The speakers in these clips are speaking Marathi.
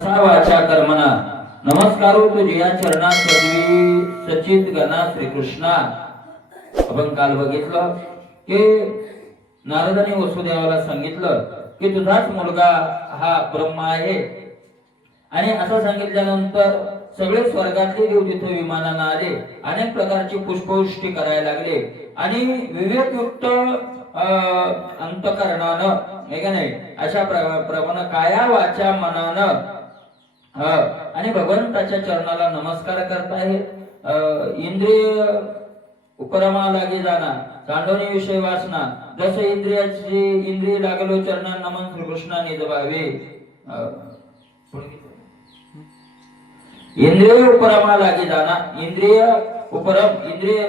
वाचा कर्मणा नमस्कारो तुझ्या चरणात पदवी सचित गणा श्रीकृष्णा. आपण काल बघितलं की नारदाने वसुदेवाला सांगितलं की तुझाच मुलगा हा ब्रह्मा आहे, आणि असं सांगितल्यानंतर सगळे स्वर्गातले देव तिथे विमानानं आले, अनेक प्रकारची पुष्पवृष्टी करायला लागले आणि विवेकयुक्त अंतकरणानं हे का नाही अशा प्रमाणे काया वाचा मनानं आणि भगवंताच्या चरणाला नमस्कार करताय. इंद्रिय उपरमा लागे जाना सांडवणे विषय वासना जस इंद्रियाची इंद्रिय लागलो चरणा नमन श्रीकृष्णा निजभावे. इंद्रिय उपरमा लागे जाना इंद्रिय उपरम इंद्रिय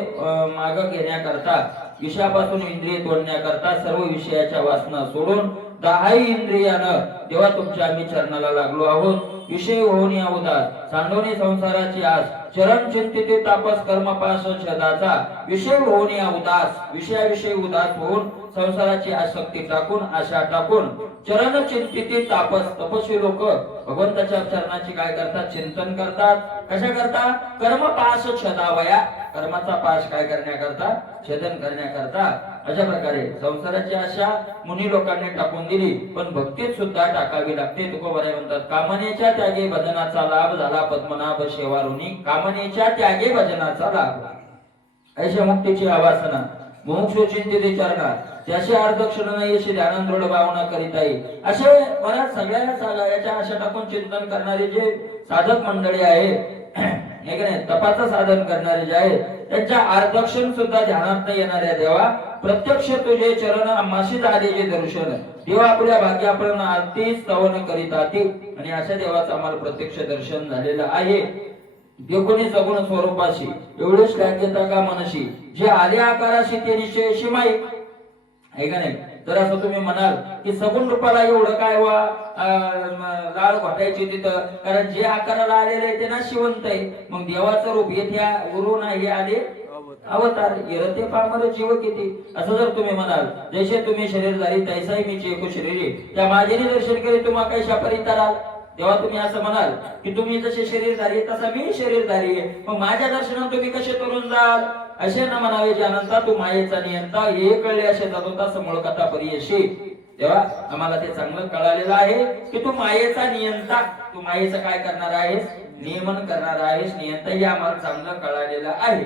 माग घेण्याकरता विषयापासून इंद्रिय तोडण्याकरता सर्व विषयाच्या वासना सोडून 10 इंद्रियानं तेव्हा तुमच्या आम्ही चरणाला लागलो आहोत. विषय होऊन या उदास सांडवणे संसाराची आस चरण चिंतिते तापस कर्मपास छदाचा. विषय होऊन या उदास विषयाविषयी उदास होऊन संसाराची आसक्ती टाकून आशा टाकून चरण चिंतिते तापस तपस्वी लोक भगवंताच्या चरणाची काय करतात? चिंतन करतात. कशा करता? कर्मपास छदावया कर्माचा पाश काय करण्याकरता? छेदन करण्याकरता. अशा प्रकारे संसाराची आशा मुनी लोकांनी टाकून दिली, पण भक्तीत सुद्धा टाकावी लागते. तुकोबाराय म्हणतात कामनेच्या त्यागे भजनाचा लाभ झाला पद्मनाभ शेवारुनी. कामनेच्या त्यागे भजनाचा लाभ ऐशा मुक्तीची आवासना मुमुक्षु चिंतिते चरणा त्याशी अर्धक्षण नाही अशी ध्यान दृढ भावना करीत आहे. असे बऱ्याच सगळ्या याच्या आशा टाकून चिंतन करणारे जे साधक मंडळी आहे तपाचं साधन करणारे जे आहे त्यांच्या अर्धक्षण सुद्धा ध्यानात येणाऱ्या देवा प्रत्यक्ष तुझे चरण आम्हाशी झाले जे दर्शन देवा आपल्या भाग्य आपण आरती स्तवन करीत आती. आणि अशा देवाचं आम्हाला प्रत्यक्ष दर्शन झालेलं आहे. देवकोणी सगुण स्वरूपाशी एवढी श्लाघ्यता का मनशी जे आले आकाराशी ते निश्चयशी माईक आहे का नाही. तर असं तुम्ही म्हणाल की सगुण रूपाला एवढं काय वा लाळ घोटायची तिथं, कारण जे आकाराला आलेले आहे ते ना शिवंत आहे. मग देवाचं रूप येथे गुरु नाही आले अवतार येते पामर जीव किती. असं जर तुम्ही म्हणाल जैसे तुम्ही शरीरधारी तैसाही मी चेको शरीरे त्या माझेने दर्शन केले तुम्हा काही शापरी तराल. तेव्हा तुम्ही असं म्हणाल की तुम्ही जसे शरीरधारी तसा मी शरीरधारी आहे, मग माझ्या दर्शनात तुम्ही कसे तरुण जाल. असे न म्हणावे जानंता तू मायेचा नियंता हे कळले असे जातोता समूळ कथा परियशी. तेव्हा आम्हाला ते चांगलं कळालेलं आहे की तू मायेचा नियंता तू मायेचं काय करणार आहेस? नियमन करणार आहेस. नियंता हे आम्हाला चांगलं कळालेलं आहे.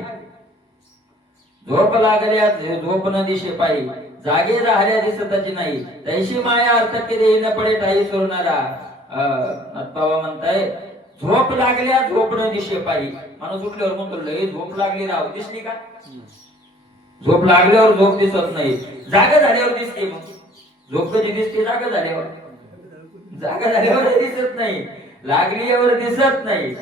झोप लागल्या झोप न दिशे पायी जागे राहिल्या दिसताची नाही तैशी माया अर्थ केले न पडे ताई सोडणारा. बाबा म्हणताय झोप लागल्या झोप न दिशे पायी. माणूस उठल्यावर म्हणतो लय झोप लागली राव, दिसली का? झोप लागल्यावर झोप दिसत नाही, जागा झाल्यावर दिसते. मग झोप कधी दिसते? जागा झाल्यावर. जागा झाल्यावर दिसत नाही, लागल्यावर दिसत नाही.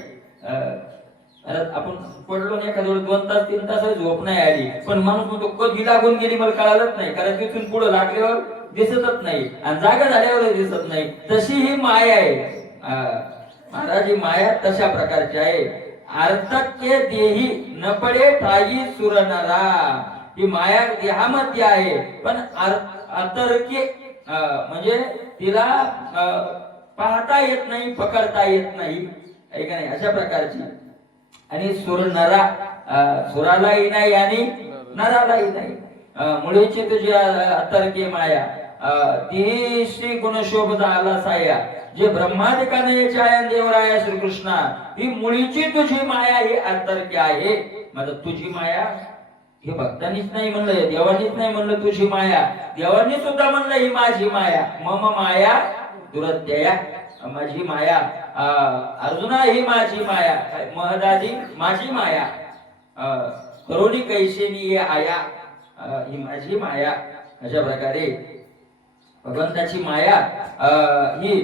आपण पडलो नाही एखाद्या 2 तास 3 तास झोप नाही आली, पण माणूस म्हणतो कधी लागून गेली मला कळालंच नाही, कारण तिथून पुढे लागल्यावर दिसतच नाही आणि जागा झाल्यावर दिसत नाही. तशी ही माया आहे. महाराज ही माया तशा प्रकारची आहे. अर्थक्य देही न पडे ठाई सुरनरा. ही माया देहामध्ये आहे, पण अतर्क्य म्हणजे तिला पाहता येत नाही, पकडता येत नाही, आहे का नाही. अशा प्रकारची. आणि सुर नरा सुरालाही नाही आणि नरालाही नाही. मुळीची तुझी अतर्क्य माया ती श्री गुणशोभ झाला साया जे ब्रह्मादिकाने आहे देवराया श्रीकृष्णा. ही मुळीची तुझी माया ही अतर्क्य आहे. माझं तुझी माया हे भक्तांनीच नाही म्हणलं, देवानीच नाही म्हणलं तुझी माया. देवानी सुद्धा म्हणलं ही माझी माया. मम माया दुरत्यया माझी माया. अर्जुना ही माझी माया. महदादी माझी माया. करोनी कैसेनी आया ही माझी माया. अशा प्रकारे भगवंताची माया ही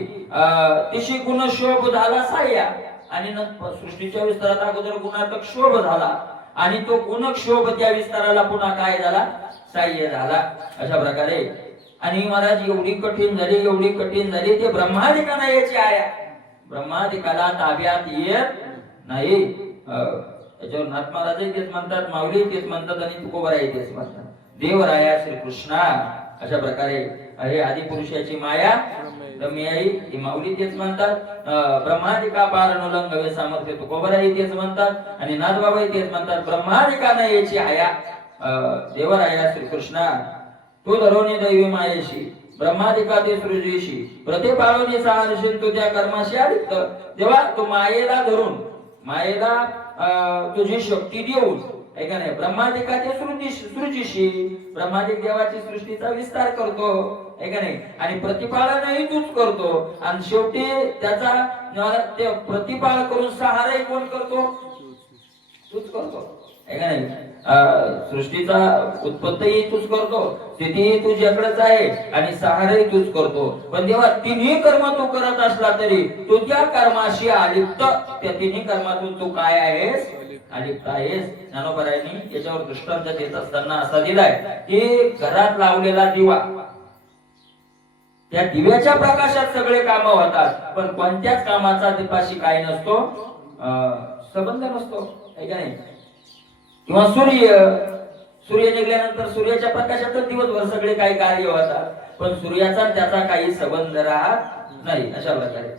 तिशी गुण शोभ झाला साह्या. आणि सृष्टीच्या विस्तारात अगोदर गुणात्मक शोभ झाला आणि तो गुणक्षोभ त्या विस्ताराला पुन्हा काय झाला? साह्य झाला. अशा प्रकारे. आणि महाराज एवढी कठीण झाली ते ब्रह्मादिकांना याची आया. ब्रह्मादिकाला ताब्यात येत नाही. त्याच्यावर नाथ महाराज तेच म्हणतात, माऊली तेच म्हणतात आणि तुकोबाराय तेच म्हणतात, देवराया श्रीकृष्णा. अशा प्रकारे हे आदि पुरुषाची माया रम्याई ही माऊली तेच म्हणतात, ब्रह्मादिका पार अनुलंगवे सामर्थ्य तुकोबराही तेच म्हणतात आणि नाथबाबाही तेच म्हणतात, ब्रह्मादिका न याची आया देवराया श्रीकृष्णा तू धरोनी दैवी मायेशी ब्रह्मादिका ते सृजेशी प्रतिपाळोनी सहानशील तुझ्या कर्माशी आलिप्त. तेव्हा तू मायेला धरून मायेला तुझी शक्ती देऊन ऐका नाही ब्रह्मादिका ते सृजीशी ब्रह्मादिक देवाची सृष्टीचा विस्तार करतो ऐका नाही आणि प्रतिपालनही तूच करतो आणि शेवटी त्याचा ते प्रतिपाल करून सहाराही कोण करतो? तूच करतो ऐका नाही. सृष्टीचा उत्पत्तीही तूच करतो, स्थितीही तुझ्याकडेच आहे आणि सहाराही तूच करतो. पण जेव्हा तिन्ही कर्म तू करत असला तरी तुझ्या कर्माशी अलिप्त, त्या तिन्ही कर्मातून तू काय आहेस? अलिप्त आहेस. ज्ञानोबरायांनी याच्यावर दृष्टांत देत असताना असा दिलाय की घरात लावलेला दिवा, त्या दिव्याच्या प्रकाशात सगळे काम होतात पण कोणत्याच कामाचा दीपाशी काय नसतो? संबंध नसतो ऐका नाही. किंवा सूर्य निघाल्यानंतर सूर्याच्या प्रकाशातच दिवसभर सगळे काही कार्य होतात पण सूर्याचा त्याचा काही संबंध राहत नाही. अशा प्रकारे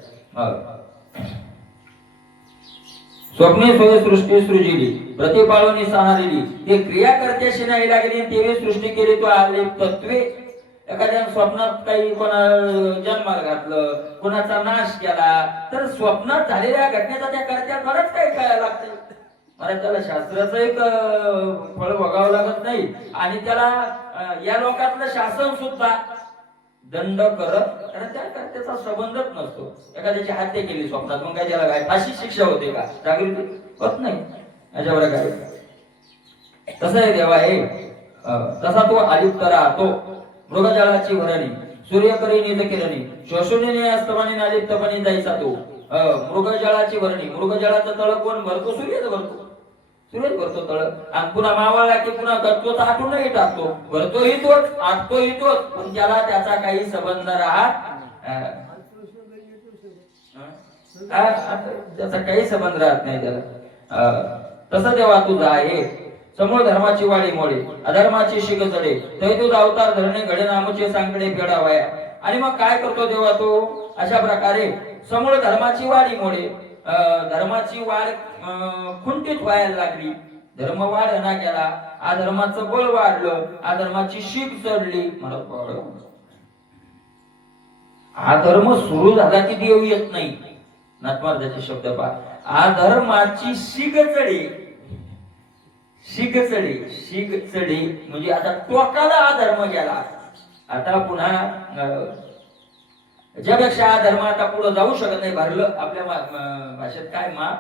स्वप्ने सोय सृष्टी सृजिली प्रतिपाळोनी सहारिली ते क्रिया करत्याशी नाही लागली तेवी सृष्टी केली तो आले तत्वे. एखाद्या स्वप्नात काही कोणा जन्माला घातलं, कोणाचा नाश केला तर स्वप्नात झालेल्या घटनेचा त्या कर्त्याला बरंच काही कळायला लागतं. मला त्याला शास्त्राचं एक फळ भोगावं लागत नाही आणि त्याला या लोकातलं शासन सुद्धा दंड करत कारण त्या कर्त्याचा संबंधच नसतो. एखाद्याची हत्या केली स्वप्नात मग काय त्याला काय फाशी शिक्षा होते का? जागृती होत नाही. अशा प्रकारे तसं आहे देवा आहे तसा तो अलिप्त राहतो. मृगजळाची भरणी सूर्यकरी निज किरणी शोषुनीने अस्तमानी नालिप्तपणी जायचा तो. मृगजळाची भरणी मृगजळाचं तळ कोण भरतो? सूर्यच भरतो. सूर्यच भरतो तळ आणि पुन्हा मावळला की पुन्हा गटतो तर आटूनही टाकतो. भरतोही तोच आटतोही तोच पण त्याला त्याचा काही संबंध राहत त्याचा काही संबंध राहत नाही त्याला. तसं तेव्हा तुझा आहे समूळ धर्माची वाडी मोडे अधर्माची शिक चढे तरी तुझा अवतार धरणे घडे नामचे सांकडे फेडावया. आणि मग काय करतो तेव्हा तो? अशा प्रकारे समूळ धर्माची वाडी मोडे धर्माची वाढ खुंटीत व्हायला लागली. धर्म वाढ ना गेला, अधर्माचं बळ वाढलं, अधर्माची शीख चढली. अधर्म सुरू झाला की देव येत नाही. नाथमार्गाचे शब्द पहा, अधर्माची शीख चढी. शीख चढी शीख चढी म्हणजे आता टोकाला अधर्म गेला. आता पुन्हा ज्यापेक्षा अधर्म आता पुढे जाऊ शकत नाही. भरलं आपल्या भाषेत काय मा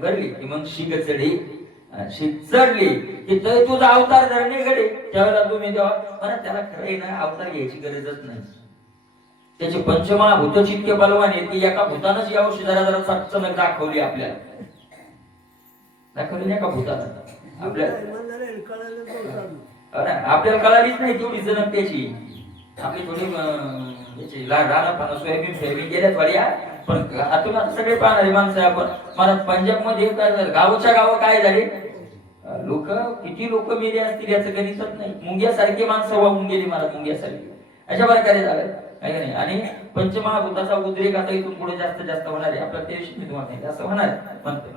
भरली की मग शीख चढी. शीख चढली की तुझा अवतार धरणे घडे. त्यावेळेला तुम्ही तेव्हा मला त्याला खरंय ना अवतार घ्यायची गरजच नाही. त्याचे पंचमहाभूत इतके बलवान आहेत की एका भूतानच या वर्षी जरा चमक दाखवली आपल्याला. दाखवली एका भूतानं आपल्याला कळालीच नाही तेवढी जनक त्याची. आपली थोडी राहणं सोयाबीन फेरबीन गेल्यात वाड्या पण आतून आता सगळे पाहणारे माणसं आपण. मला पंजाब मध्ये काय झालं गावच्या गाव काय झाले लोक किती लोक मेले असतील याचं गणितच नाही. मुंग्यासारखी माणसं वाहून गेली मला मुंग्यासारखी. अशा प्रकारे झालं काही नाही. आणि पंचमहाभूताचा उद्रेक आता इथून पुढे जास्त होणार आहे. आपल्या देश मी तुम्हाला नाही असं होणार म्हणतो.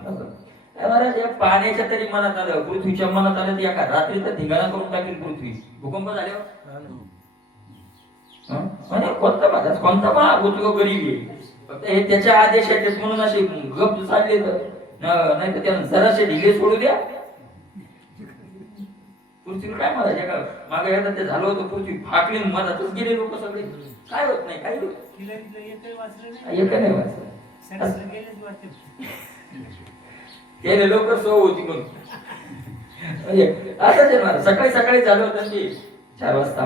महाराज या पाण्याच्या तरी मनात आलं पृथ्वीच्या मनात आलं या रात्री तर धिंगाणा करून टाकेल पृथ्वी. भूकंप झाल्यावर म्हणजे कोणता महाभूत गरीब आहे फक्त हे त्याच्या आदेश आहेत म्हणून असे गप चालले तर नाही तर त्यांना जराशे ढिले सोडू द्या. पृथ्वीला काय म्हणायचे का मागे एकदा ते झालं होतं पृथ्वी फाकली मधातच गेले लोक सगळे. काय होत नाही काही एक नाही वाचलं त्याने लोक सो होती म्हणून म्हणजे असंच येणार. सकाळी सकाळी झालं होतं की 4 वाजता.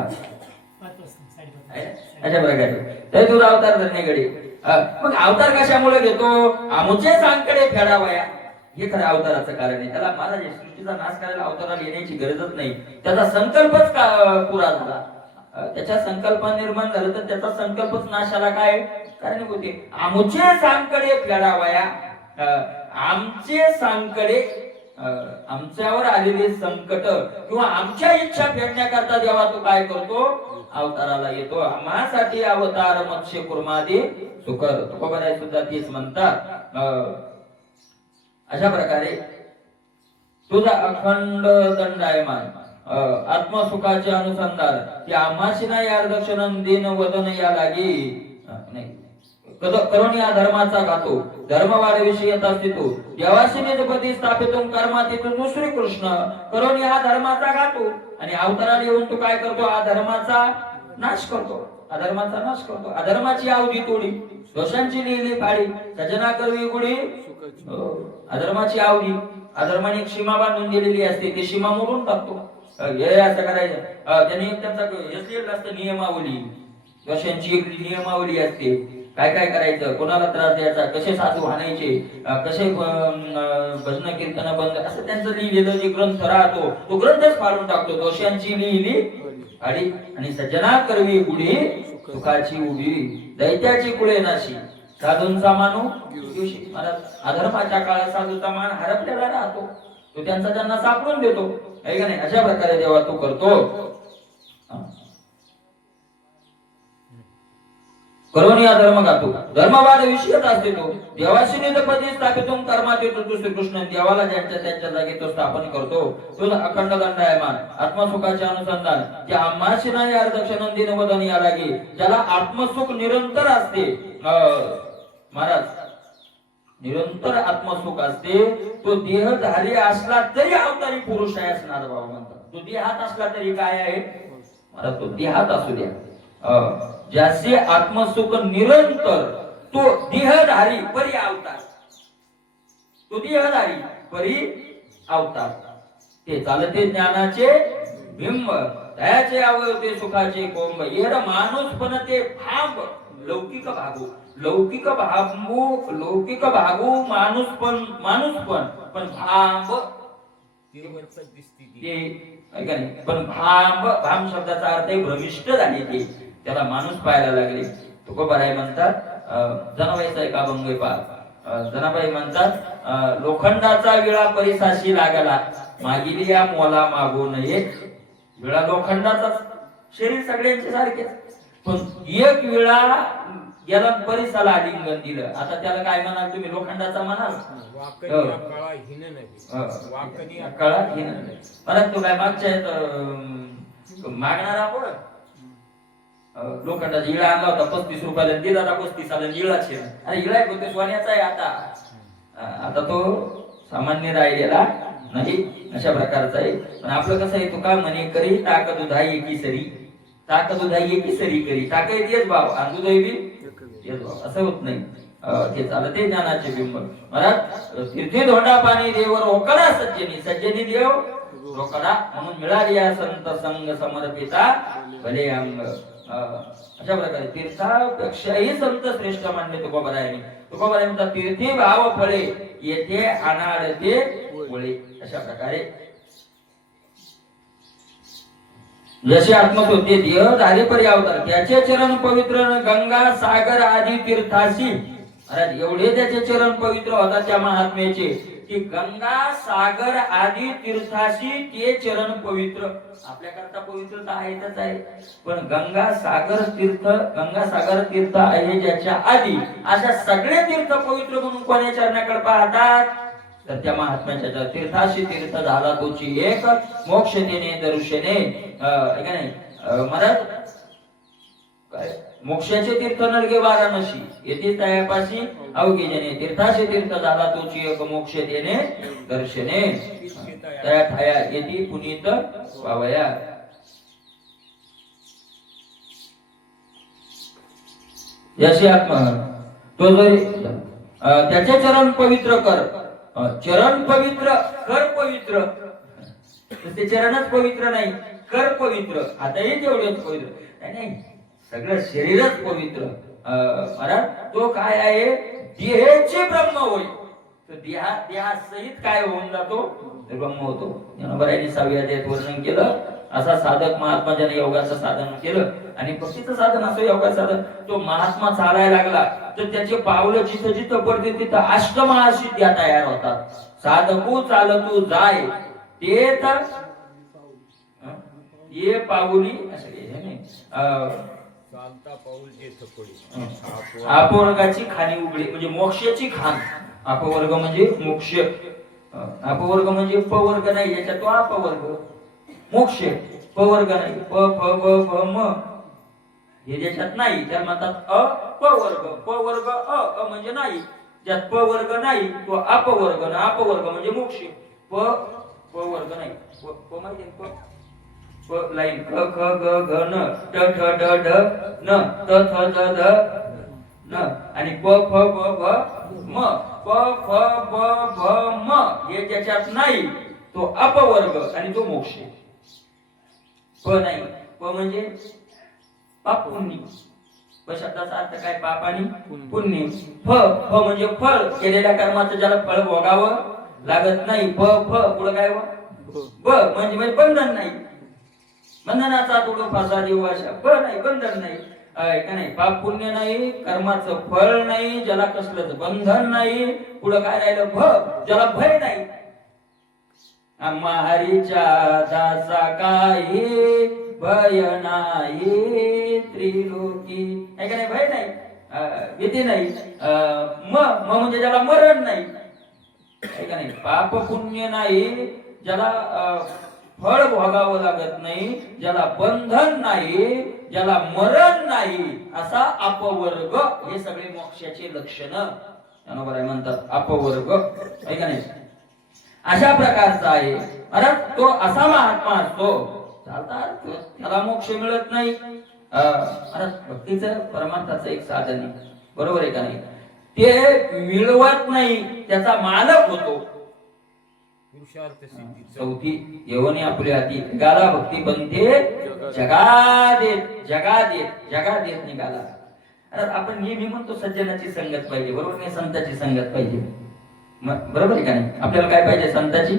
अशा प्रकारे तर तुझा अवतार धरण्याकडे. मग अवतार कशामुळे घेतो? आमुचे सांकडे फेडावया. हे खरं अवताराचं कारण आहे. त्याला महाराज सृष्टीचा नाश करायला अवताराला येण्याची गरजच नाही. त्याचा संकल्पच पुरा झाला. त्याच्या संकल्प निर्माण झालं तर त्याचा संकल्पच नाशाला काय कारण होते. आमुचे सांकडे फेडावया. आमचे सांकडे आमच्यावर आलेले संकट किंवा आमच्या इच्छा फेडण्याकरता जेव्हा तू काय करतो अवताराला येतो. आम्हासाठी अवतार मत्स्य कुर्मादी सुकर. तुकोबाराय सुद्धा तेच म्हणतात. अशा प्रकारे तुझा अखंड दंडायमान आत्मसुखाचे अनुसंधान ते आम्हाशी नाही आर्दक्षण दिन वदन या लागी नाही करून या धर्माचा गातो धर्मवाद विषय असतो देवाशी निजपती स्थापितून कर्मातीतून दुसरी कृष्ण करून या धर्माचा गातो. आणि अवताराला येऊन तू काय करतो अधर्माचा नाश करतो. अधर्माचा नाश करतो. अधर्माची आवडी तोडी दोषांची लिहिली फाडी सजना करवी गुढी. अधर्माची आवडी अधर्माने सीमा बांधून गेलेली असते ती सीमा मोडून टाकतो. हे असं करायचं. त्यांनी त्यांचा असतं नियमावली दोषांची एक नियमावली असते. काय काय करायचं कोणाला त्रास द्यायचा कसे साधू हाणायचे कसे भजन कीर्तन बंद असं त्यांचं लिहिलेलं जे ग्रंथ राहतो तो ग्रंथच फाडून टाकतो. दोषांची लिहिली आणि सज्जना करवी गुढी सुखाची उभी दैत्याची कुळे नाशी साधूंचा मानू दिवशी. अधर्माच्या काळात साधूचा मान हरपलेला राहतो. तो त्यांचा त्यांना सापडून देतो आहे का नाही. अशा प्रकारे जेव्हा तू करतो करून या धर्म गातो धर्मवाद विषयच असते तो देवाशी निजपदी स्थापितून कर्मात येतो. तू श्रीकृष्ण देवाला ज्यांच्या त्यांच्या जागी तो स्थापन करतो. तो अखंड दंडायमान आत्मसुखाचे अनुसंधान ते आम्हाशी नाही आर्दक्षण दिन वदन या लागी ज्याला आत्मसुख निरंतर असते. महाराज निरंतर आत्मसुख असते. तो देहधारी असला तरी अवतारी पुरुष आहे असणार बाबा म्हणतात. तो देहात असला तरी काय आहे महाराज तो देहात असू द्या. ज्याचे आत्मसुख निरंतर तो देहधारी परी अवतार. तो देहधारी परी अवतार ते चालते ज्ञानाचे बिंब त्याचे अवयवते सुखाचे कोंब. येर माणूस पण ते भांब लौकिक भागू माणूस पण भांब पण भांब शब्दाचा अर्थ भ्रमिष्ट झाले ते त्याला माणूस पाहायला लागले. तुकोबाराय म्हणतात जनाबाईचा एक अभंग पहा. जनाबाई म्हणतात लोखंडाचा विळा परिसाशी लागला मागिली या मोला मागू नये. विळा लोखंडाचा शरीर सगळ्यांचे सारखेच पण एक विळा याला परिसाला आलिंगन दिलं. आता त्याला काय म्हणाल तुम्ही लोखंडाचा म्हणाल काळा हिन परंतु काय मागच्या मागणार आपण लोखंडाचा इळा आणला होता 35 रुपयाला दिला होता 35 इळाचे. अरे इळा कोणते सोन्याचा आहे आता तो सामान्य राहिलेला नाही अशा प्रकारचा आहे. पण आपलं कसं आहे तो का म्हणे करी ताक दुधाई एकी सरी करी ताक येतेच भाव आणि दुधाई बी येत भाव असं होत नाही. ते चालते ज्ञानाचे बिंब. महाराज तीर्थी धोंडा पाणी देव रोकडा सज्जनी देव रोकडा म्हणून मिळाली या संत संग समर्पिता भले अंग. अशा प्रकारे तीर्थापेक्षाही संत श्रेष्ठ मानले तुकोबारायांनी. तुकोबाराय म्हणतात तीर्थी भाव फळे येथे अनाडते वळे. अशा प्रकारे जसे आत्मसुख ते देहधारी परी अवतार त्याचे चरण पवित्र गंगा सागर आदी तीर्थाशी. महाराज एवढे त्याचे चरण पवित्र होतात त्या महात्म्याचे की गंगा सागर आदी तीर्थाशी ते चरण पवित्र. आपल्याकरता पवित्रता आहेतच आहे पण गंगा सागर तीर्थ आहे ज्याच्या आधी अशा सगळे तीर्थ पवित्र म्हणून कोण्या चरणाकडे पाहतात तर त्या महात्म्याच्या तीर्थाशी तीर्थ झाला तोची एक मोक्ष देणे दर्शने. महाराज काय मोक्षाचे तीर्थ नरगे वाराणसी येथे तयापाशी अवघे जने तीर्थाचे तीर्थ झाला तोची एक मोक्ष देणे दर्शने तया ठाया येथे पुनीत पावया. याशी आत्मा तो जरी त्याचे चरण पवित्र कर. चरण पवित्र कर पवित्र ते चरणच पवित्र नाही कर पवित्र. आताही तेवढेच पवित्र नाही सगळं शरीरच पवित्र. महाराज तो काय आहे देहाचे ब्रह्म होय. तो देहासहित काय होऊन जातो ब्रह्म होतो. ज्ञानोबारायांनी 6व्या अध्यायात वर्णन केलं. असा साधक महात्मा ज्याने योगाचं साधन केलं आणि भक्तीचं साधन असं योगाचं साधन तो महात्मा चालायला लागला तर त्याचे पावलं जिथं जिथं पडते तिथं अष्टमहासिद्ध्या तयार होतात. साधकू चालतू जाय ते तर ये पाऊली असं हे नाही चालता पाऊल जेथ पडी अपवर्गाची खाणी उघडी म्हणजे मोक्षाची खाण. अपवर्ग म्हणजे मोक्ष. अपवर्ग म्हणजे पवर्ग नाही, याच्यात तो अपवर्ग मोक्ष. पवर्ग नाही, प फ ब भ म हे ज्याच्यात नाही त्याला म्हणतात अपवर्ग. पवर्ग अ म्हणजे नाही, ज्यात प वर्ग नाही तो अपवर्ग. ना अपवर्ग म्हणजे मोक्ष. प वर्ग नाही, प माहिती प प लाईन क ख ग घ न ट ठ ड ढ न त थ द ध न आणि प फ ब भ म. प फ ब भ म हे ज्याच्यात नाही तो अपवर्ग आणि तो मोक्ष. प नाही, प म्हणजे पाप पुण्य. प शब्दाचा अर्थ काय? पाप आणि पुण्य. फ म्हणजे फळ, केलेल्या कर्माचं ज्याला फळ भोगावं लागत नाही. फ पुढे काय? ब म्हणजे बंधन नाही. बंधनाचा तुडो फासा देऊ अशा ब नाही, बंधन नाही. का नाही? पाप पुण्य नाही, कर्माचं फळ नाही, ज्याला कसलंच बंधन नाही. पुढे काय राहिलं? भ ज्याला भय नाही. आम्हा हरीच्या दासा काही भय नाही त्रिलोकी. आहे का नाही? भय नाही, भीती नाही. म म्हणजे ज्याला मरण नाही. आहे का नाही? पाप पुण्य नाही, ज्याला फळ भोगावं लागत नाही, ज्याला बंधन नाही, ज्याला मरण नाही, असा अपवर्ग. हे सगळे मोक्षाचे लक्षण त्यानुसार म्हणतात अपवर्ग. आहे का नाही? अशा प्रकारचा आहे. अरे तो असा महात्मा असतो चालतात त्याला मोक्ष मिळत नाही. अरे भक्तीचं परमार्थाचं एक साधन आहे, बरोबर आहे का नाही? ते मिळवत नाही, त्याचा मालक होतो. पुरुषार्थ सिद्धी चौथी येवनी आपली हाती गाला भक्ती बनते जगात येत जगात येत जगात येत निघाला. अरे आपण नेहमी म्हणतो सज्जनाची संगत पाहिजे, बरोबर नाही? संताची संगत पाहिजे, बरोबर आहे का नाही? आपल्याला काय पाहिजे? संताची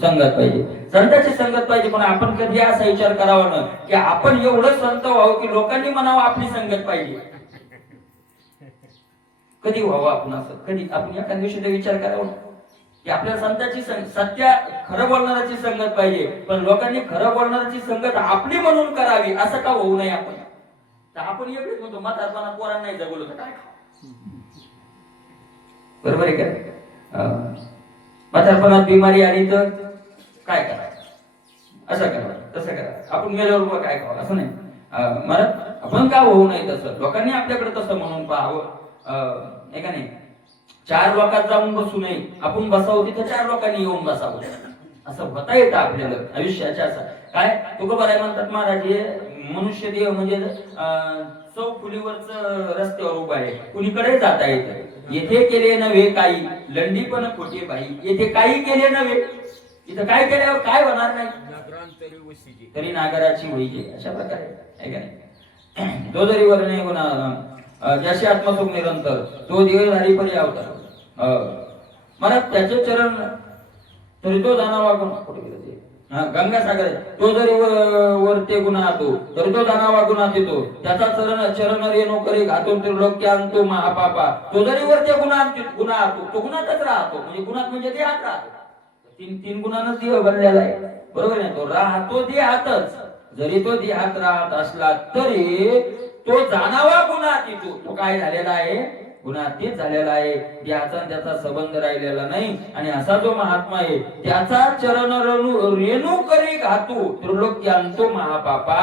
संगत पाहिजे, संताची संगत पाहिजे. पण आपण कधी असा विचार करावा ना की आपण एवढं संत व्हावं की लोकांनी म्हणावं आपली संगत पाहिजे. कधी व्हावं आपण असं? कधी आपण एखाद्या दिवशी विचार करावा की आपल्या संताची सत्य खरं बोलणाऱ्याची संगत पाहिजे, पण लोकांनी खरं बोलणाऱ्याची संगत आपली म्हणून करावी असं का होऊ नये? आपण तर आपण एवढेच म्हणतो म्हातारपणात पोरांना नाही जगवलं तर काय, बरोबर आहे का? म्हातारपणात बिमारी आली तर काय करायचं? असं करा, तसं करा. आपण मेल्यावर काय खावं असं नाही. मला आपण का होऊ नये तसं? लोकांनी आपल्याकडे तसं म्हणून पाहावं. आहे का नाही? 4 लोकात जाऊन बसू नये, आपण बसावं तिथं 4 लोकांनी येऊन बसावं, असं होता येतं आपल्याला आयुष्याच्या. असं काय तुकोबाराय म्हणतात महाराज, हे मनुष्य देह म्हणजे चौफुलीवरच रस्त्यावर उभा आहे, कुणीकडे जाता येतं. येथे केले नव्हे काही लंडी पण खोटे बाई, येथे काही केले नव्हे, इथं काय केल्यावर काय होणार नाही, तरी नागराची होईजे. अशा प्रकारे आहे का नाही? तो जरी वर नाही गुन्हा ज्याशी आत्मसुख निरंतर तो देहधारी परी अवतार. मला त्याचे चरण तरी तो जाणावा गंगासागर, तो जरी वरते गुन्हा तो तरी तो जाणावा गुन्हा येतो. त्याचा चरण रेणू करे घातून त्रिलोक्य आणतो महापापा. तो जरी वरते गुन्हा तो गुन्हातच राहतो. म्हणजे गुन्हात म्हणजे देहात राहतो. तीन गुणांनाच देह बनलेला आहे, बरोबर आहे? तो राहतो देहातच. जरी तो देहात राहत असला तरी तो जाणावा गुन्हात येतो. तो काय झालेला आहे? गुणातीत झालेला आहे. याचा त्याचा संबंध राहिलेला नाही. आणि असा जो महात्मा आहे त्याचा चरण रेणू करी घातू त्रिलोक्य आणतो महापापा.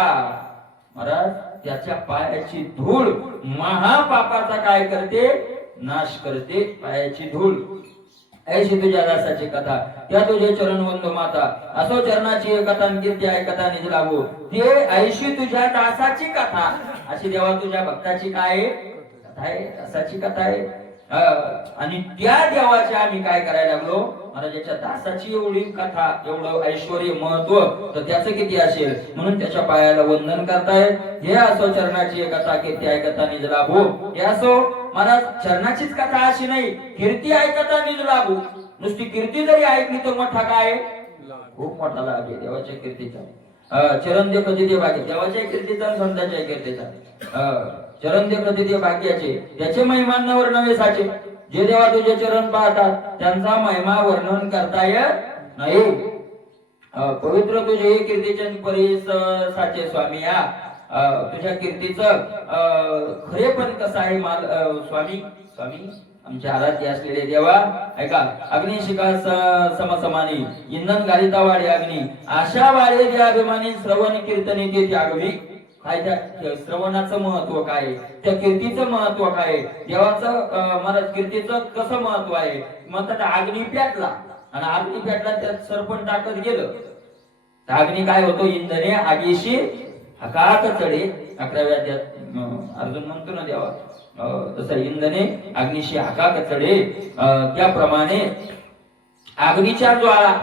महाराज त्याच्या पायाची धूळ महापापाचा काय करते? नाश करते. पायाची धूळ. ऐशी तुझ्या दासाची कथा, त्या तुझे चरण वंदो माता. असो चरणाची कथा कीर्ती आहे कथा निज लाभो. ते ऐशी तुझ्या दासाची कथा. अशी देवा तुझ्या भक्ताची काय आहे? दासाची कथा आहे. आणि त्या देवाच्या आम्ही काय करायला लागलो? महाराजाच्या दासाची एवढी कथा, एवढं ऐश्वर महत्व, तर त्याचं किती असेल? म्हणून त्याच्या पायाला वंदन करतायत. हे असो चरणाची कथा कीर्ती ऐकता निज लाभो. हे असो महाराज चरणाचीच कथा अशी नाही, कीर्ती ऐकता निज लाभो. नुसती कीर्ती जरी ऐकली तर मोठा काय? खूप मोठा लाभ आहे देवाच्या कीर्तीचा. चरण दे कधी दे बागे, देवाच्या कीर्तीचा संतांच्या कीर्तीचा. चरण देखते ते भाग्याचे, त्याचे महिमान न वर्णवे साचे. जे देवा तुझे चरण पाहतात त्यांचा महिमा वर्णन करता येत नाही. पवित्र तुझे कीर्तीचे परीस साचे स्वामी. तुझ्या कीर्तीचं खरे पण कसं आहे स्वामी. स्वामी आमच्या आराध्य असलेले देवा ऐका. अग्निशिखा समसमानी इंधन घालिता वाढे अग्नी, आशा वाढे दे अभिमानी. श्रवण कीर्तनी ते त्यागवी. काय त्या श्रवणाचं महत्व काय, त्या कीर्तीचं महत्व काय, देवाचं महाराज कीर्तीचं कसं महत्व आहे. म्हणतात अग्नी पेटला आणि अग्नी पेटला त्यात सरपण टाकत गेलं. अग्नी काय होतो, इंधने आगीशी हकाक चढे. 11व्या अध्यायात अर्जुन म्हणतो ना देवा तसं इंधने अग्निशी हकाक चढे. त्याप्रमाणे अग्नीच्या ज्वाळा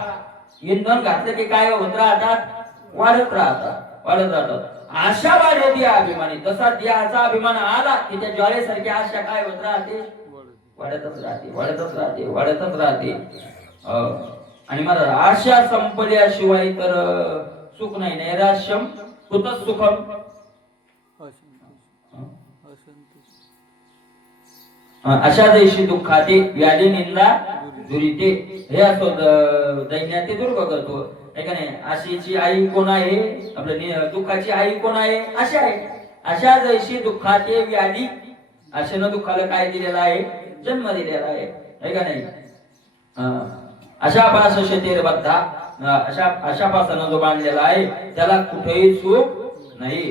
इंधन घातलं की काय होत राहतात, वाढत राहतात. आशा वाढते अभिमानी. तसा देहाचा अभिमान आला की त्या ज्वाळेसारखी आशा काय होत राहते, वाढतच राहते. आणि मला आशा संपल्याशिवाय तर सुख नाही. नैराश्यम कुतः सुखम. अशा जैशी दुःखाते व्याधी निंदा दुरिते. हे असो दैन्याते दुर्भगतो. आहे का नाही. आशेची आई कोण आहे, आपल्या दुःखाची आई कोण आहे, आशा आहे. अशा जैशी दुःखाते व्याधी. आशेनं दुःखाला काय दिलेला आहे, जन्म दिलेला आहे का नाही. अशा पास शेतीर बद्धा. अशापासून जो बांधलेला आहे त्याला कुठेही सुख नाही.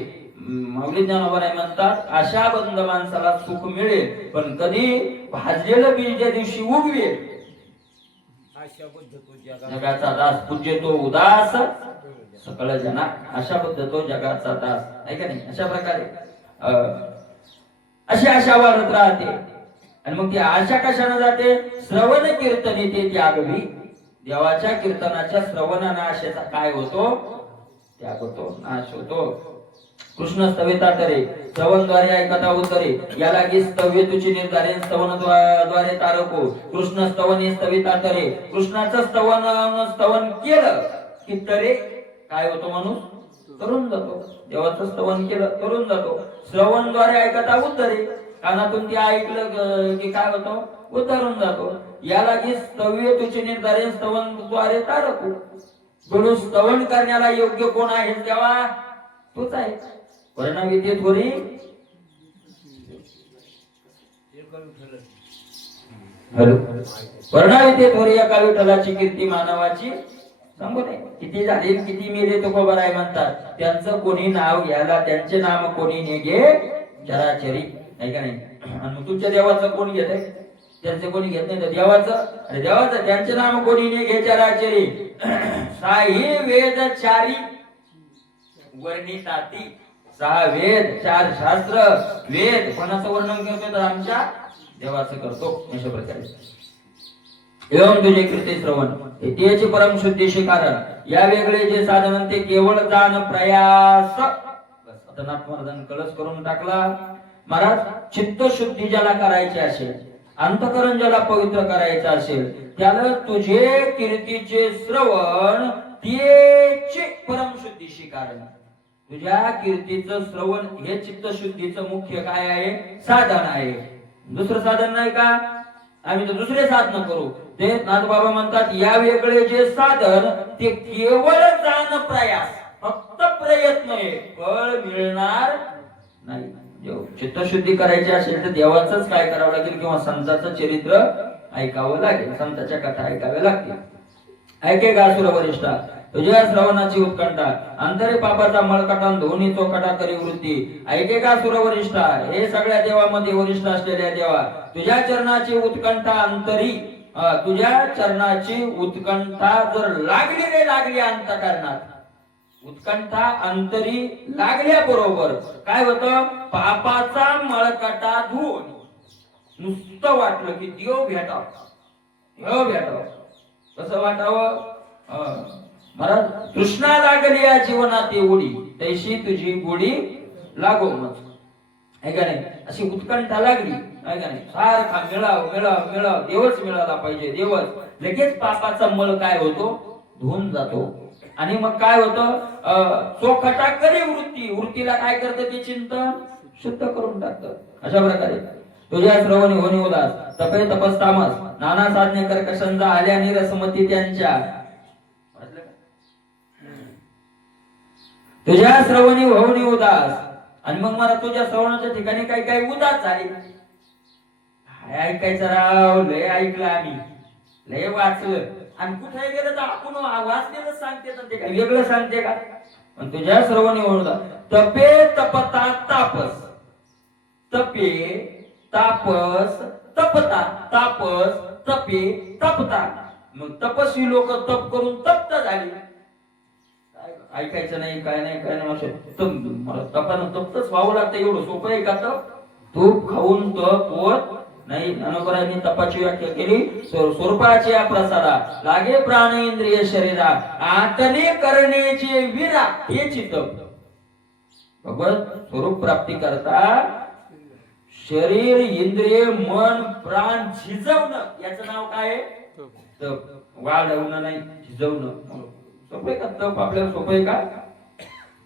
माऊली ज्ञानोबा म्हणतात अशा बंद माणसाला सुख मिळेल, पण कधी भाजलेलं बीज ज्या दिवशी उगवेल. जगाचा दास पूज्य तो उदास सकळ जना. अशा पद्धतो जगाचा दास. आहे का नाही. अशा प्रकारे अशी आशा वाढत राहते. आणि मग ती आशा कशाने जाते, श्रवण कीर्तनी ते त्यागवी. देवाच्या कीर्तनाच्या श्रवणाने आशेचा काय होतो, त्याग होतो, नाश होतो. कृष्ण स्तविता करे श्रवणद्वारे ऐकता उत्तरे. याला की स्तव्य तुझी निर्धारे स्तवनद्वारे तारको. कृष्ण स्तवने स्तविता करे. कृष्णाचं स्तवन केलं की तरे काय होतो, माणूस तरुण जातो. देवाचं स्तवन केलं तरुण जातो. श्रवणद्वारे ऐकता उत्तरे. कानातून ते ऐकलं की काय होतं, उतरून जातो. याला की स्तव्य तुझी निर्धारे स्तवनद्वारे तारको. म्हणून स्तवन करण्याला योग्य कोण आहे देवा, तूच आहे. वर्णाविते थोरी वर्णाविते थोरी एका विठ्ठलाची कीर्ती मानवाची सांगू नये. किती झाले किती मेले तुकोबा राय म्हणतात. त्यांचं कोणी नाव घ्यायला, त्यांचे नाम कोणी नेगे चराचरी. नाही का नाही. आणि तुमच्या देवाचं कोण घेत आहे, त्यांचे कोणी घेत नाही. देवाचं त्यांचे नाम कोणी नेगे चराचरी. साही वेद चारी वर्णिताती. 6 वेद 4 शास्त्र. वेद कोणाचं वर्णन करतो तर आमच्या देवाचं करतो. अशा प्रकारे एवढं तुझे कीर्ती श्रवण त्याची परम शुद्धीचे कारण. या वेगळे जे साधन ते केवळ जाण प्रयास. आता नाथमहाराजांनी कळस करून टाकला. महाराज चित्त शुद्धी ज्याला करायची असेल, अंतकरण ज्याला पवित्र करायचं असेल, त्याला तुझे कीर्तीचे श्रवण त्याचे परम शुद्धीचे कारण. तुझ्या कीर्तीचं श्रवण हे चित्तशुद्धीचं मुख्य काय आहे, साधन आहे. दुसरं साधन नाही का. आम्ही तर दुसरे साधन करू. ते नाथबाबा म्हणतात या वेगळे जे साधन ते केवळ जाण प्रयास, फक्त प्रयत्न आहे, फळ मिळणार नाही. चित्तशुद्धी करायची असेल तर देवाचंच काय करावं लागेल किंवा संतांचं चरित्र ऐकावं लागेल, संतांच्या कथा ऐकाव्या लागतील. ऐके का सुर वरिष्ठा तुझ्या श्रवणाची उत्कंठा. अंतरे पापाचा मळकटा धोनी चोकटा करी वृत्ती. ऐके का सुर वरिष्ठा. हे सगळ्या देवामध्ये वरिष्ठ असलेल्या देवा, तुझ्या चरणाची उत्कंठा अंतरी. तुझ्या चरणाची उत्कंठा जर लागली अंतःकरणात, उत्कंठा अंतरी लागल्याबरोबर काय होतं, पापाचा मळकटा धुवून नुसतं वाटलं की देव भेटाव, कसं वाटावं. महाराज कृष्णा लागली या जीवनात एवढी, तैशी तुझी गोडी लागो मग. आहे का नाही. अशी उत्कंठा लागली आहे का नाही. सारखा मिळाव देवच मिळाला पाहिजे. देवच. लगेच पापाचा मळ काय होतो, धुवून जातो. आणि मग काय होतं, चोखटा करी वृत्ती. वृत्तीला काय करते ते चिंतन शुद्ध करून टाकतं. अशा प्रकारे तुझ्या श्रवणी होणी उदास तपे तपस्तामस नाना साधने कर्कशंजा आल्या निरसमती त्यांच्या. तुझ्या श्रवणी होणी उदास आणि मग मला तुझ्या श्रवणाच्या ठिकाणी काही काही उदास झाले. काय ऐकायचं राव, लय ऐकलं आम्ही, लय वाचलं आणि कुठे गेलं तर आपण वाचलेलं सांगते तर ते काय वेगळं सांगते का. पण तुझ्या श्रवणी होता तपे तपता तापस, तपे तापस तपता, तापस तपे तपता. मग तपस्वी लोक तप करून तप्त झाली. ऐकायचं नाही, काय नाही, काय नाही, असं मला तपानं तप्तच व्हावं लागतं. एवढं सोपं आहे का तप? तूप खाऊन तप होत नाही. ज्ञानोबरायांनी तपाची व्याख्या केली, स्वरूपाची प्रसादा लागे प्राण इंद्रिय शरीरा आतने करण्याचे विरा हेची तप. भगवत स्वरूप प्राप्ती करता शरीर इंद्रिय मन प्राण झिजवणं याचं नाव काय आहे? तप. वाढवणं नाही, झिजवणं. सोपं आहे का तप? आपल्याला सोपं आहे का?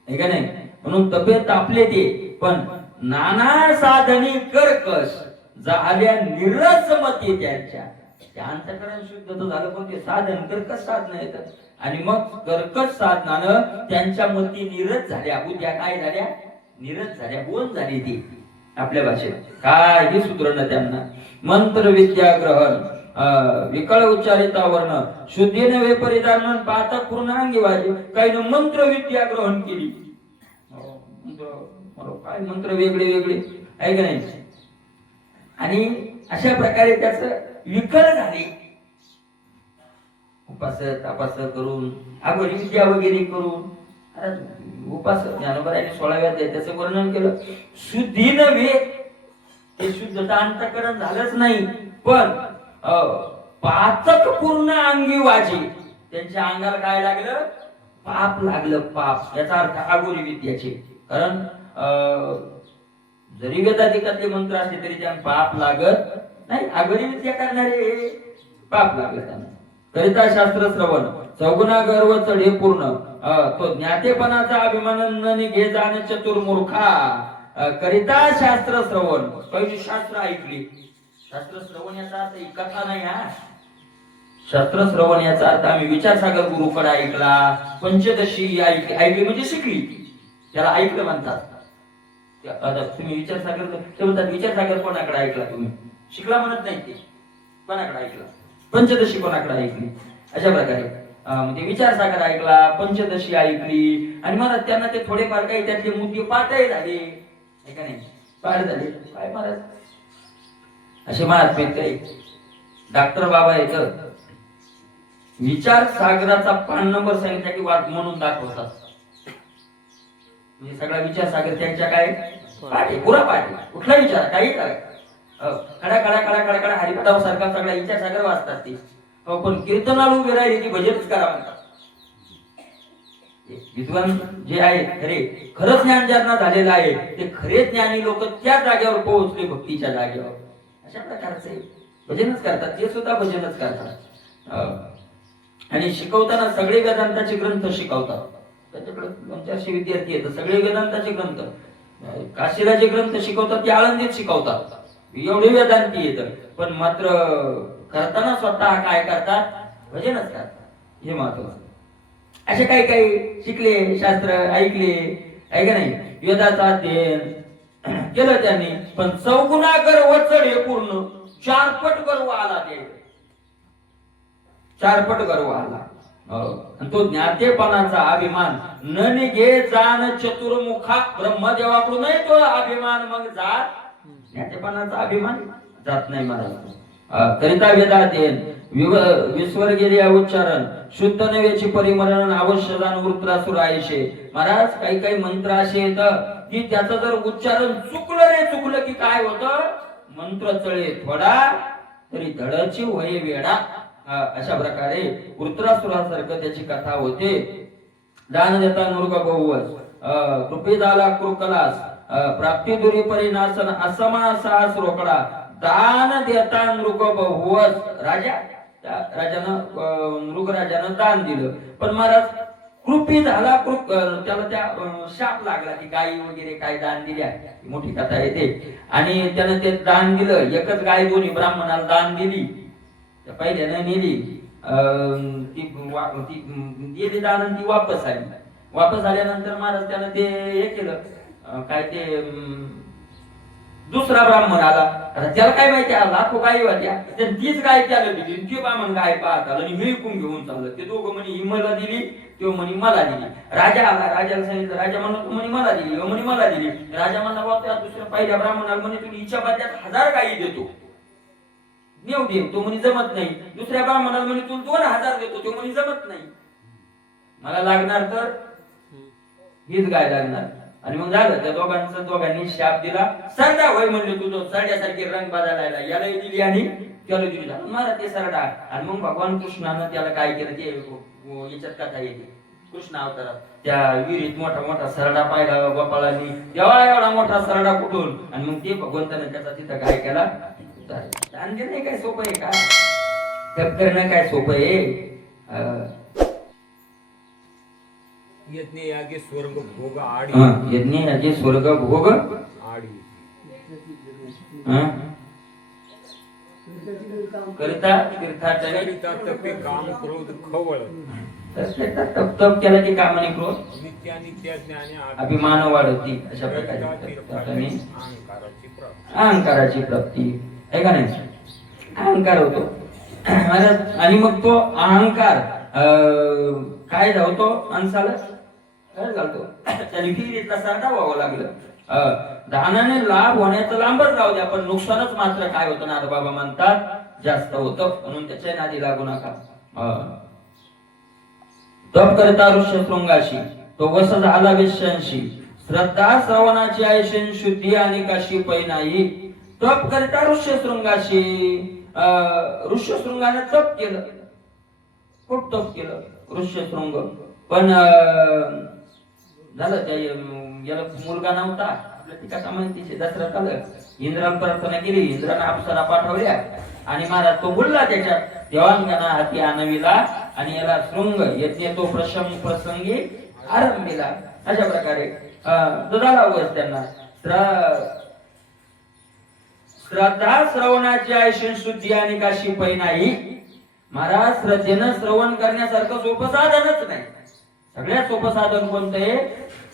हे का नाही? म्हणून तपे तापले ते, पण नाना साधनी कर्कश झाल्या निरसमती त्यांच्या. त्या अंतःकरण शुद्ध तर झालं, पण ते साधन कर्कश साधन येतात आणि मग कर्कश साधनानं त्यांच्या मती निरस झाल्या. बुद्ध्या काय झाल्या? निरस झाल्या, बोन झाली ती आपल्या भाषेत. काय हे सुधरण त्यांना. मंत्र विद्या ग्रहण विकळ उच्चारिता वर्ण शुद्धीने वे परिधान पातक पूर्णांगी वाजे. काही मंत्र विद्या ग्रहण केली. काय मंत्र वेगळे वेगळे आहे का नाही. आणि अशा प्रकारे त्याच विकळ झाले. उपास तपास करून अगोदर विद्या वगैरे करून उपास ज्ञानोबरांनी 16व्या त्याचं वर्णन केलं. शुद्धी नव्हे, ते शुद्धता अंतःकरण झालंच नाही, पण पातक पूर्ण अंगी वाजी. त्यांच्या अंगाला काय लागलं? पाप लागलं, पाप. याचा अर्थ अघोरी विद्याचे. कारण जरी वेदाधिकातले मंत्र असले तरी त्यांना पाप लागत नाही. अघोरी विद्या करणारे पाप लागत त्यांना. करिता शास्त्र श्रवण चौगुणा गर्व चढे पूर्ण तो ज्ञातेपणाचा अभिमान न निघे जाण चतुर्मूर्खा. करिता शास्त्र श्रवण, पहिली शास्त्र ऐकली. शास्त्र श्रवण याचा अर्थ ही कथा नाही. हा शास्त्र श्रवण याचा अर्थ आम्ही विचारसागर गुरुकडे ऐकला, पंचदशी ऐकली म्हणजे शिकली, त्याला ऐकलं म्हणतात. तुम्ही विचारसागर ते म्हणतात विचारसागर कोणाकडे ऐकला? तुम्ही शिकला म्हणत नाही, ते कोणाकडे ऐकला? पंचदशी कोणाकडे ऐकली? अशा प्रकारे म्हणजे विचारसागर ऐकला, पंचदशी ऐकली आणि मला त्यांना ते थोडेफार काही त्यातले मुद्दे पाठही झाले, का नाही? पाठ झाले. काय महाराज असे महाराज काही डॉक्टर बाबा येत विचार सागराचा पान नंबर सांगितला की वाट म्हणून दाखवतात. म्हणजे सगळा विचार सागर त्यांच्या काय पाठी, पुरा पाठी. कुठला विचार काही करा, कडा कडा कडा कडा कडा हरिपटाव सारखा सगळा विचार सागर वाचतात ते. पण कीर्तनाला उभे राहिले ती भजनच करा म्हणतात. विद्वान जे आहेत खरे, खरंच ज्ञान ज्यांना झालेलं आहे ते खरे ज्ञानी लोक त्या जागेवर पोहोचले, भक्तीच्या जागेवर. अशा प्रकारचे भजनच करतात, ते सुद्धा भजनच करतात. आणि शिकवताना सगळे वेदांताचे ग्रंथ शिकवतात. त्याच्याकडे 200-400 विद्यार्थी आहेत, सगळे वेदांताचे ग्रंथ. काशीला जे ग्रंथ शिकवतात ते आळंदीत शिकवतात, एवढे वेदांती येत. पण मात्र करताना स्वतः काय करतात? भजनच करतात. हे महत्वाचं. असे काही काही शिकले, शास्त्र ऐकले, आहे का नाही, वेदाचा अध्ययन केलं त्यांनी. पण चौगुणा गर्व चढे पूर्ण, 4 पट गर्व आला. ते 4 पट गर्व आला. तो ज्ञातेपणाचा अभिमान न निघे जाण चतुर्मुखा. ब्रह्मदेवाकडूनही तो अभिमान मग जात, ज्ञातेपणाचा अभिमान जात नाही महाराज. करिता वेदाध्ययन विस्वर गेले उच्चारण शुद्ध नव्याची परिमरण अवश्य जाण वृत्रासुर आयशे. महाराज काही काही मंत्र असे येतं की त्याचं जर उच्चारण चुकलं रे चुकलं की काय होतं? मंत्र चळे थोडा तरी धडची वये वेडा. अशा प्रकारे वृत्रासुरासारखं त्याची कथा होते. दान देता नृग बहुवस कृपे झाला कृकलास प्राप्ती दुरी परिनाशन असमा साहस रोकडा. दान देता नृग बहुवस. राजा, त्या राजानं नृग राजानं दान दिलं, पण महाराज कृपी झाला त्याला त्या शाप लागला की गायी वगैरे काय दान दिल्या, मोठी कथा येते. आणि त्यानं ते दान दिलं, एकच गाय दोन्ही ब्राह्मणाला दान दिली. पहिल्यानं नेली, ती गेली दान आणि ती वापस आली. वापस आल्यानंतर महाराज त्यानं ते हे केलं, काय ते दुसरा ब्राह्मण आला. आता त्याला काय माहिती, लाखो गायी होत्या, त्याने तीच गाय त्याला दिली. ती ब्राह्मण गाय पाहत आला आणि विळकून घेऊन चाललं. ते दोघं म्हणे ही मला दिली, तो म्हणे मला दिली. राजा आला, राजाला सांगितलं. राजा म्हणतो म्हणे मला दिली, म्हणे मला दिली. राजा म्हणला बाबा त्या दुसऱ्या पहिल्या ब्राह्मणाला म्हणे तुम्ही हिच्या बदल्यात 1000 गायी देतो, नेऊ दे. तो म्हणे जमत नाही. दुसऱ्या ब्राह्मणाला म्हणे तू 2000 देतो, तो म्हणे जमत नाही, मला लागणार तर हीच गाय लागणार. आणि मग झालं, त्या दोघांनी शाप दिला. सरडा होय म्हणले, तू तो सरड्यासारखे रंग बदलायला याला दिली आणि त्याला दिली. मारा ते सरडा. आणि मग भगवान कृष्णानं त्याला काय केलं ते याच्यात कथा येते. कृष्ण अवतारात त्या विहिरीत मोठा मोठा सरडा पाहिला गोपाळांनी. एवढा मोठा सरडा कुठून, आणि मग ते भगवंताने त्याचा तिथं काय केला. आणखी नाही काय सोपं आहे का, जप करणं काय सोपं आहे. यज्ञ यागे स्वर्ग भोग आडी. यज्ञ यागे स्वर्ग भोग आडी. करिता तीर्थाटने करिता तपे काम क्रोध खवळ. तप केला की कामाने क्रोध नित्यानित्य ज्ञाने अभिमान वाढवती. अशा प्रकारे अहंकाराची प्राप्ती. अहंकाराची प्राप्ती आहे का नाही, अहंकार होतो महाराज. आणि मग तो अहंकार काय धावतो माणसाला, काय घालतो त्याने विहिरीतला सरडा व्हावं लागलं. दानाने लाभ होण्याचं लांबच राहू द्या, पण नुकसानच मात्र काय होतं ना बाबा म्हणतात जास्त होतं. म्हणून त्याच्या नादी लागू नका. तप करता ऋष्य शृंगाशी, तो वस झाला विषयांशी. श्रद्धा श्रवणाची ऐशन शुद्धी आणि काशी पै नाही. तप करता ऋष्य शृंगाशी, ऋष्य शृंगाने तप केलं, खूप तप केलं ऋष्य शृंग. पण झालं त्या याला मुलगा नव्हता. आपल्या पिता माहितीचे दसऱ्यात आलं, इंद्राला प्रार्थना केली, इंद्राने अप्सरा पाठवल्या आणि महाराज तो बोलला त्याच्यात देवांगना हाती आणविला आणि याला शृंग यज्ञ तो प्रसंगी आरंभिला. अशा प्रकारे झाला वस त्यांना. श्रद्धा श्रवणाची ऐशन शुद्धी आणि काशी पै नाही. महाराज श्रद्धेनं श्रवण करण्यासारखं सोपं साधनच नाही. सगळ्यात सोपं साधन कोणतं आहे,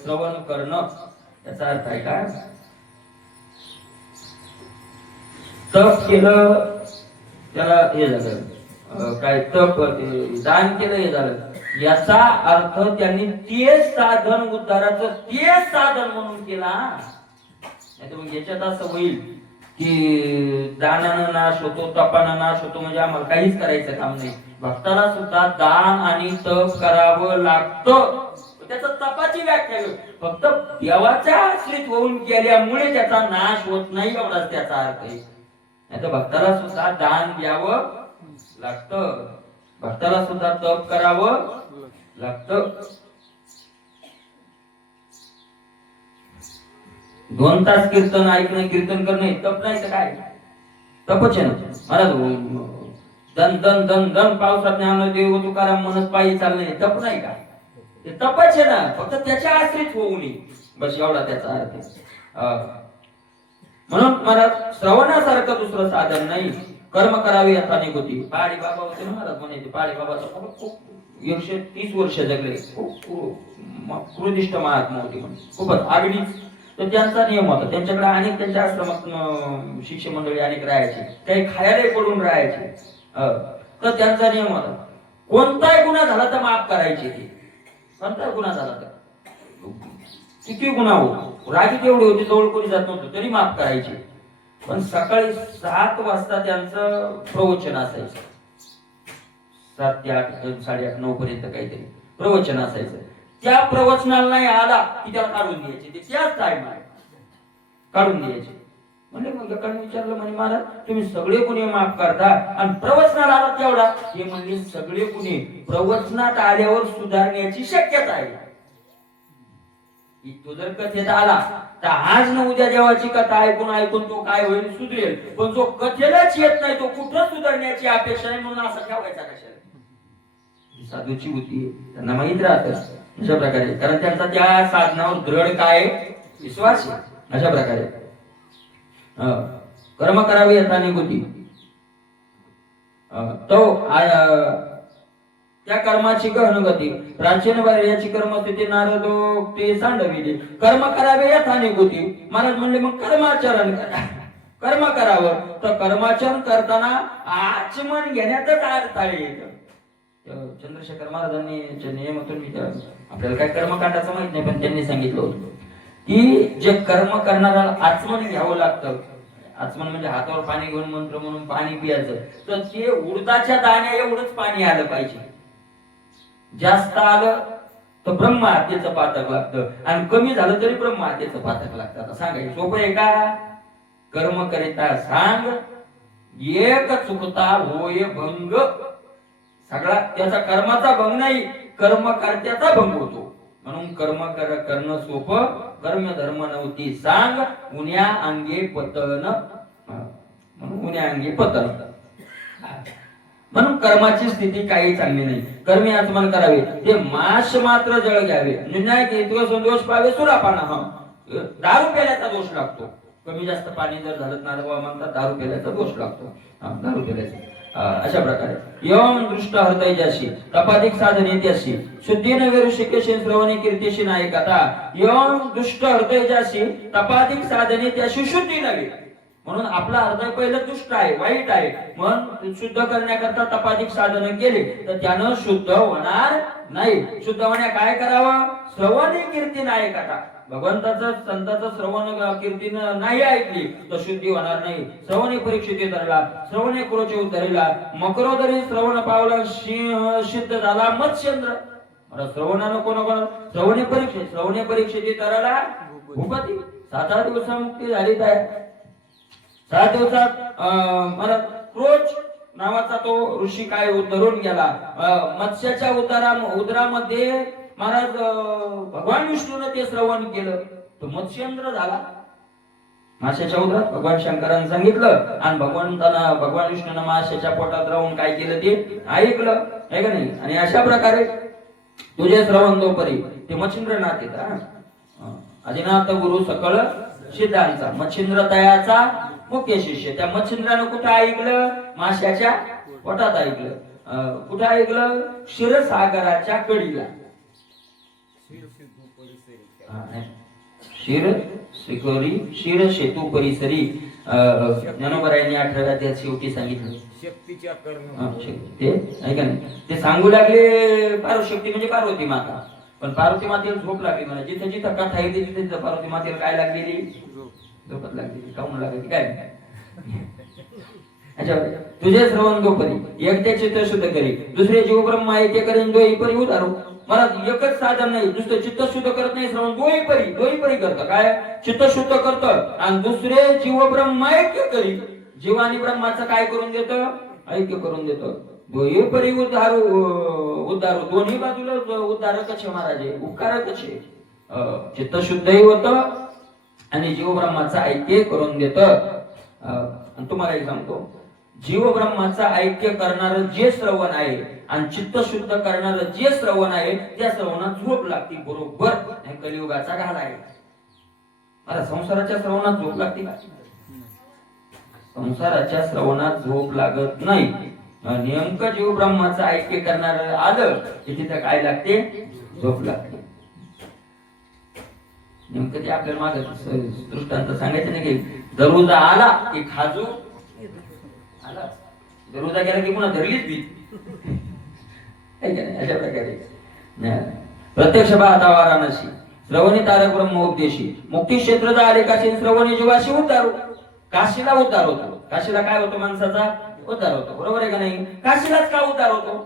श्रवण करणं. त्याचा अर्थ आहे काय, तप केलं त्याला हे झालं, काय तप दान केलं हे झालं. याचा अर्थ त्यांनी तेच साधन उद्धाराचं तेच साधन म्हणून केला. नाही तर मग याच्यात असं होईल की दानानं नाश होतो, तपानं नाश होतो, म्हणजे आम्हाला काहीच करायचं काम नाही. भक्ताला सुद्धा दान आणि तप करावं लागतं. त्याचं तपाची व्याख्या फक्त देवाच्या आश्रित होऊन गेल्यामुळे त्याचा नाश होत नाही, एवढाच त्याचा अर्थ आहे. नाही तर भक्ताला सुद्धा दान द्यावं लागतं, भक्ताला सुद्धा तप करावं लागतं. 2 तास कीर्तन ऐकणं, कीर्तन करणं तप नाही तर काय, तपच आहे ना महाराज. दन दन दन दन पावसात ज्ञान देव तुकाराम म्हणत पायी चालणे तप नाही का, ते तपच आहे ना, फक्त त्याच्या आश्रित होऊ नये, बस एवढा त्याचा अर्थ आहे. म्हणून मला श्रवणासारखं दुसरं साधन नाही. कर्म करावे आता निगोती. पाळी बाबा होते ना महाराज म्हणायचे, पाळी बाबाचा खूप 130 वर्ष जगले, खूप कृदिष्ट महात्मा होते, खूपच आगळीच. तर त्यांचा नियम होता, त्यांच्याकडे अनेक त्यांच्या आश्रमात शिष्य मंडळी अनेक राहायचे, काही खायला पडून राहायचे. तर त्यांचा नियम होता, कोणताही गुन्हा झाला तर माफ करायचे. ते कोणताही गुन्हा झाला तर किती गुन्हा हो, रागीत एवढी होती, जवळ कोणी जात नव्हतं तरी माफ करायचे. पण सकाळी 7 वाजता त्यांचं प्रवचन असायचं, 7 ते 8, 8:30, 9 पर्यंत काहीतरी प्रवचन असायचं. त्या प्रवचनाला नाही आला की त्याला काढून द्यायचे, ते त्याच टाइमला काढून द्यायचे. म्हणजे मग एकाने विचारलं, म्हणे महाराज तुम्ही सगळे गुन्हे माफ करता आणि प्रवचनाला आला तेवढा? हे म्हणजे सगळे गुन्हे प्रवचनात आल्यावर सुधारण्याची शक्यता आहे. तो जर कथेत आला तर आज न उद्या देवाची कथा ऐकून ऐकून तो काय होईल, सुधरेल. पण जो कथेलाच येत नाही तो कुठं सुधारण्याची अपेक्षा आहे, म्हणून असं ठेवायचा कशाला. साधूची बुद्धी आहे, त्यांना माहित राहतं अशा प्रकारे, कारण त्यांचा त्या साधनावर दृढ काय विश्वास आहे. अशा प्रकारे कर्म करावे यथाने गती, तो त्या कर्माची गहनगती प्राचीन याची कर्मस्थिती नारदो ते सांडविली. कर्म करावे यथाने गती, महाराज म्हणले मग कर्माचरण करा, कर्म करावं. तर कर्माचरण करताना आचमन घेण्यातच अर्थ आहे. चंद्रशेखर महाराजांनी नियमातून आपल्याला काय कर्मकांडाचं माहित नाही, पण त्यांनी सांगितलं होतं की जे कर्म करणाऱ्याला आचमन घ्यावं लागतं. आचमन म्हणजे हातावर पाणी घेऊन मंत्र म्हणून पाणी पियाचं, तर ते उडदाच्या दाण्या एवढंच पाणी आलं पाहिजे. जास्त आलं तर ब्रह्म हत्येचं पातक लागतं, आणि कमी झालं तरी ब्रह्म हत्येचं पातक लागतं. आता सांगायचं सोपं आहे का? कर्म करिता सांग एक चुकता होय भंग. सगळा त्याचा कर्माचा भंग नाही, कर्म करत्याचा भंग होतो. म्हणून कर्म करणं सोपं, कर्म धर्म नव्हती सांग उन्या अंगे पतन. म्हणून उन्या अंगे पतन, म्हणून कर्माची स्थिती काही चांगली नाही. कर्मी आचमन करावे, ते माश मात्र जळ घ्यावे. निर्णय घेतो संतोष पावे सुरापाना. दारू प्यायल्याचा दोष लागतो. कमी जास्त पाणी जर झालं नारळ म्हणतात दारू प्यायल्याचा दोष लागतो. दारू प्यायल्याचा अशा प्रकारे यम दृष्ट हृदय जाशी तपाधिक साधने त्याशी शुद्धीन वेरुषिकेशी श्रवणे कीर्तीशी नाही कथा. यम दुष्ट हृदय जाशी तपाधिक साधने त्याशी शुद्धी नव्हे. म्हणून आपला हृदय पहिलं दुष्ट आहे, वाईट आहे. म्हणून शुद्ध करण्याकरता तपाधिक साधन केले तर त्यानं शुद्ध होणार नाही. शुद्ध होण्या काय करावं? श्रवणे कीर्ती नाही कथा. भगवंताचं संताचं श्रवण कीर्तीनं नाही ऐकली तर शुद्धी होणार नाही. श्रवणे परीक्षित धरला, श्रवणे क्रोचे उद्धरिला, मकरोदरी श्रवण पावला सिद्ध झाला मत्स्येंद्र. श्रवणानं कोण श्रवणे परीक्षित धरला भूपती. 7 दिवसात मुक्ती झाली. काय 7 दिवसात मला क्रोच नावाचा तो ऋषी काय उद्धरून गेला. मत्स्याच्या उदरामध्ये महाराज भगवान विष्णूने ते श्रवण केलं तो मत्स्येंद्र झाला. माशाच्या उदरात भगवान शंकरांनी सांगितलं, आणि भगवान विष्णूने माशाच्या पोटात राहून काय केलं ते ऐकलं, आहे का नाही. आणि अशा प्रकारे तुझे श्रवण दोपरी ते मच्छिंद्रनाथ येतात. आदिनाथ गुरु सकळ सिद्धांचा मच्छिंद्र तयाचा मुख्य शिष्य. त्या मच्छिंद्रानं कुठं ऐकलं? माशाच्या पोटात ऐकलं. कुठं ऐकलं? क्षीरसागराच्या कडीला. क्षीर सेतू परिसरी ज्ञानोबरायांनी 18व्या अध्यायात शेवटी सांगितलं शक्तीच्या ते ऐका नाही. ते सांगू लागले पार्वशक्ती म्हणजे पार्वती माता. पण पार्वती मातेला झोप लागली. मला जिथे जिथं कथा आहे तिथे पार्वती मातेला काय लागलेली? झोपत लागलेली. काऊन लागली काय? अच्छा, तुझे श्रवण दोपरी एक ते चित्त शुद्ध करी, दुसरे जीव ब्रह्मा एके करीन दोई परी उदारू. मला एकच साधन नाही, दुसरे चित्त शुद्ध करत नाही. श्रवण दोई परी करतं. काय? चित्त शुद्ध करतं, आणि दुसरे जीव ब्रह्मा ऐक्य करी. जीव आणि ब्रह्माचं काय करून देतं? ऐक्य करून देतं. दोई परी उद्धारू. दोन्ही बाजूला उद्धारक आहे महाराज, उपकारक आहे. चित्त शुद्धही होतं आणि जीव ब्रह्माचं ऐक्य करून देतं. तुम्हाला एक सांगतो, जीव ब्रह्माचं ऐक्य करणारं जे श्रवण आहे आणि चित्त शुद्ध करणारं जे श्रवण आहे त्या श्रवणात झोप लागते. बरोबर कलियुगाचा घाल आहे. मला संसाराच्या श्रवणात झोप लागते का? संसाराच्या श्रवणात झोप लागत नाही. नेमकं जीव ब्रह्माचं ऐक्य करणार आलं की तिथं काय लागते? झोप लागते. नेमकं ते आपल्याला मागे दृष्टांत सांगायचं नाही की दरुजा आला की खाजू आला, दरुजा गेला की पुन्हा धरलीच भीत. अशा प्रकारे प्रत्यक्ष पाहता वाराणसी श्रवणी तारक ब्रह्म उपदेशी मुक्ती क्षेत्र आले काशी श्रवणी जीवाशी उद्धारू. काशीला उद्धार होतो. काशीला काय होतो? माणसाचा उद्धार होतो. बरोबर आहे का नाही? काशीलाच का उद्धार होतो?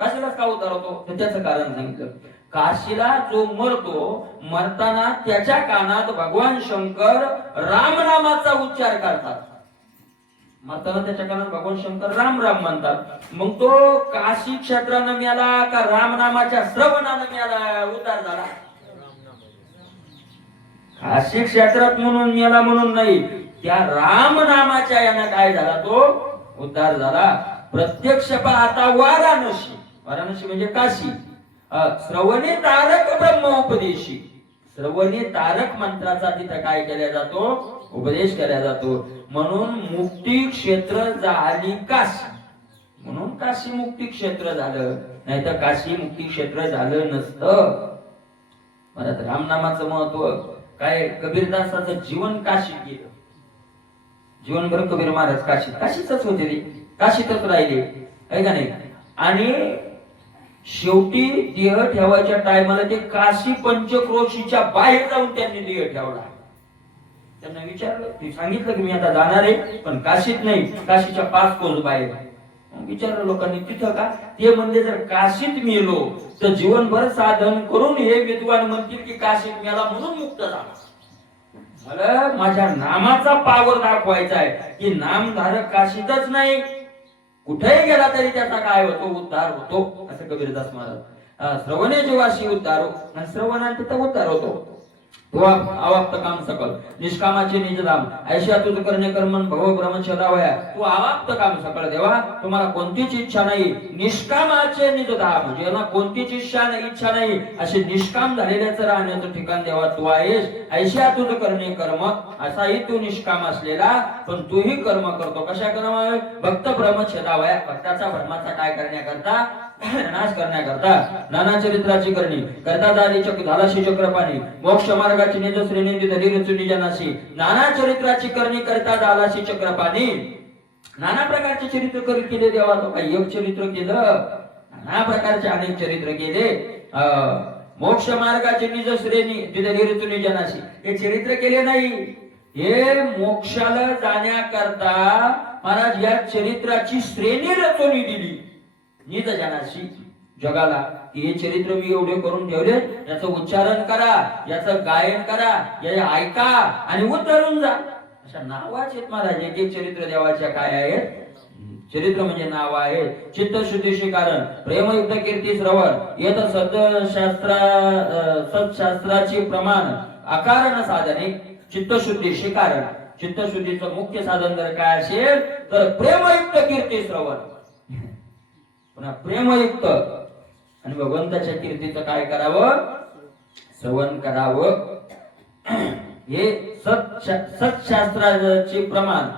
काशीलाच का उद्धार होतो? तर त्याचं कारण सांगितलं. काशीला जो मरतो, मरताना त्याच्या कानात भगवान शंकर रामनामाचा उच्चार करतात. मरताना त्याच्या कानात भगवान शंकर राम राम म्हणतात. मग तो काशी क्षेत्रानं मिळाला का रामनामाच्या श्रवणानं मिळाला? उद्धार झाला. काशी क्षेत्रात म्हणून मिळाला म्हणून नाही, त्या रामनामाच्या यानं काय झाला? तो उद्धार झाला. प्रत्यक्ष पाहता वाराणसी. वाराणसी म्हणजे काशी. श्रवणे तारक ब्रह्मोपदेशी. श्रवणे तारक मंत्राचा तिथं काय केला जातो? उपदेश केला जातो. म्हणून मुक्ती क्षेत्र झाली काशी. म्हणून काशी मुक्ती क्षेत्र झालं, नाही तर काशी मुक्ती क्षेत्र झालं नसतं. परत रामनामाचं महत्व काय? कबीरदासाचं जीवन काशीत गेलं. जीवनभर कबीर महाराज काशीतच होते ते, काशीतच राहिले, आहे का नाही? आणि शेवटी देह ठेवायच्या टायमाला ते काशी पंचक्रोशीच्या बाहेर जाऊन त्यांनी देह ठेवला. त्यांना विचारलं, ते सांगितलं की मी आता जाणार आहे, पण काशीत नाही, काशीच्या 5 कोस बाहेर. विचारलं लोकांनी, तिथं का? ते म्हणले जर काशीत मेलो तर जीवनभर साधन करून हे विद्वान म्हणतील की काशीत मेला म्हणून मुक्त झाला. मला माझ्या नामाचा पावर दाखवायचा आहे की नामधारक काशीतच नाही, कुठेही गेला तरी त्याचा काय होतो? उद्धार होतो. असं कबीरदास महाराज. श्रवणे जीवाशी उद्धार हो, आणि श्रवणाने तिथं उद्धार होतो. तो आवाप्त काम सकल निष्कामाचे निजधाम ऐशा तुझ करणे कर्मन भव ब्रह्मचर्यावया. तू आवाप्त काम सकल देवा, तुम्हाला कोणतीच इच्छा नाही, निष्कामाचे निजधाम, ज्याला कोणतीच इच्छा नाही असे निष्काम झालेल्याच राहण्याचं ठिकाण देवा तू आहेस. ऐशा तुझ करणे कर्म, असाही तू निष्काम असलेला, पण तूही कर्म करतो. कशा कर्म? भक्त ब्रह्मचर्यावया, भक्ताचा भ्रमाचा काय करण्याकरता? नाश करण्याकरता. नाना चरित्राची करणी करता झालाशी चक्रपाणी, मोक्ष मार्गाची निज श्रेणी धरी रचुनी जनाशी. नाना चरित्राची करणी करता झालाशी चक्रपाणी. नाना प्रकारचे चरित्र केले देवा. तो काही एक चरित्र केलं? नाना प्रकारचे अनेक चरित्र केले. मोक्ष मार्गाची निज श्रेणी धरी रचुनी जनाशी. हे चरित्र केले नाही, हे मोक्षाला जाण्याकरता महाराज या चरित्राची श्रेणी रचून दिली निज जनाशी, जगाला. की हे चरित्र मी एवढे करून ठेवले, याचं उच्चारण करा, याचं गायन करा, या ऐका आणि उतरून जा. अशा नावाचे महाराज एक एक चरित्र देवाच्या काय आहेत? चरित्र म्हणजे नाव आहे. चित्तशुद्धीशी कारण प्रेमयुक्त कीर्ती श्रवण येत सत्शास्त्राची प्रमाण अकारण साधने. चित्तशुद्धीशी कारण, चित्तशुद्धीचं मुख्य साधन जर काय असेल तर प्रेमयुक्त कीर्ती श्रवण. पुन्हा प्रेमयुक्त आणि भगवंताच्या कीर्तीचं काय करावं? श्रवण करावं. हे सत्शास्त्राचे प्रमाण,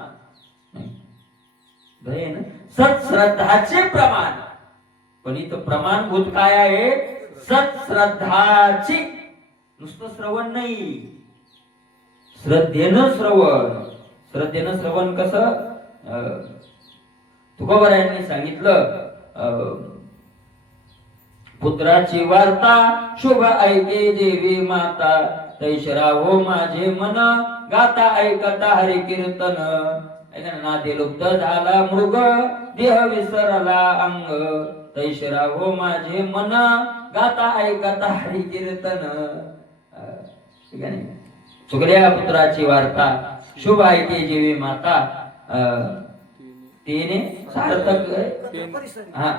सत्श्रद्धाचे प्रमाण. पण इथं प्रमाणभूत काय आहे? सत्श्रद्धाची. नुसतं श्रवण नाही, श्रद्धेनं श्रवण. श्रद्धेनं श्रवण कसं? तुकोबारायांनी सांगितलं, पुत्राची वार्ता शुभ ऐके देवी माता, तैशरा हो माझे मन गाता ऐकता हरी कीर्तन. नादे लुप्त झाला मृग देह विसरला अंग, तैशरा हो माझे मन गाता ऐकता हरी कीर्तन. सुगड्या पुत्राची वार्ता शुभ ऐके देवी माता, तिने सार्थक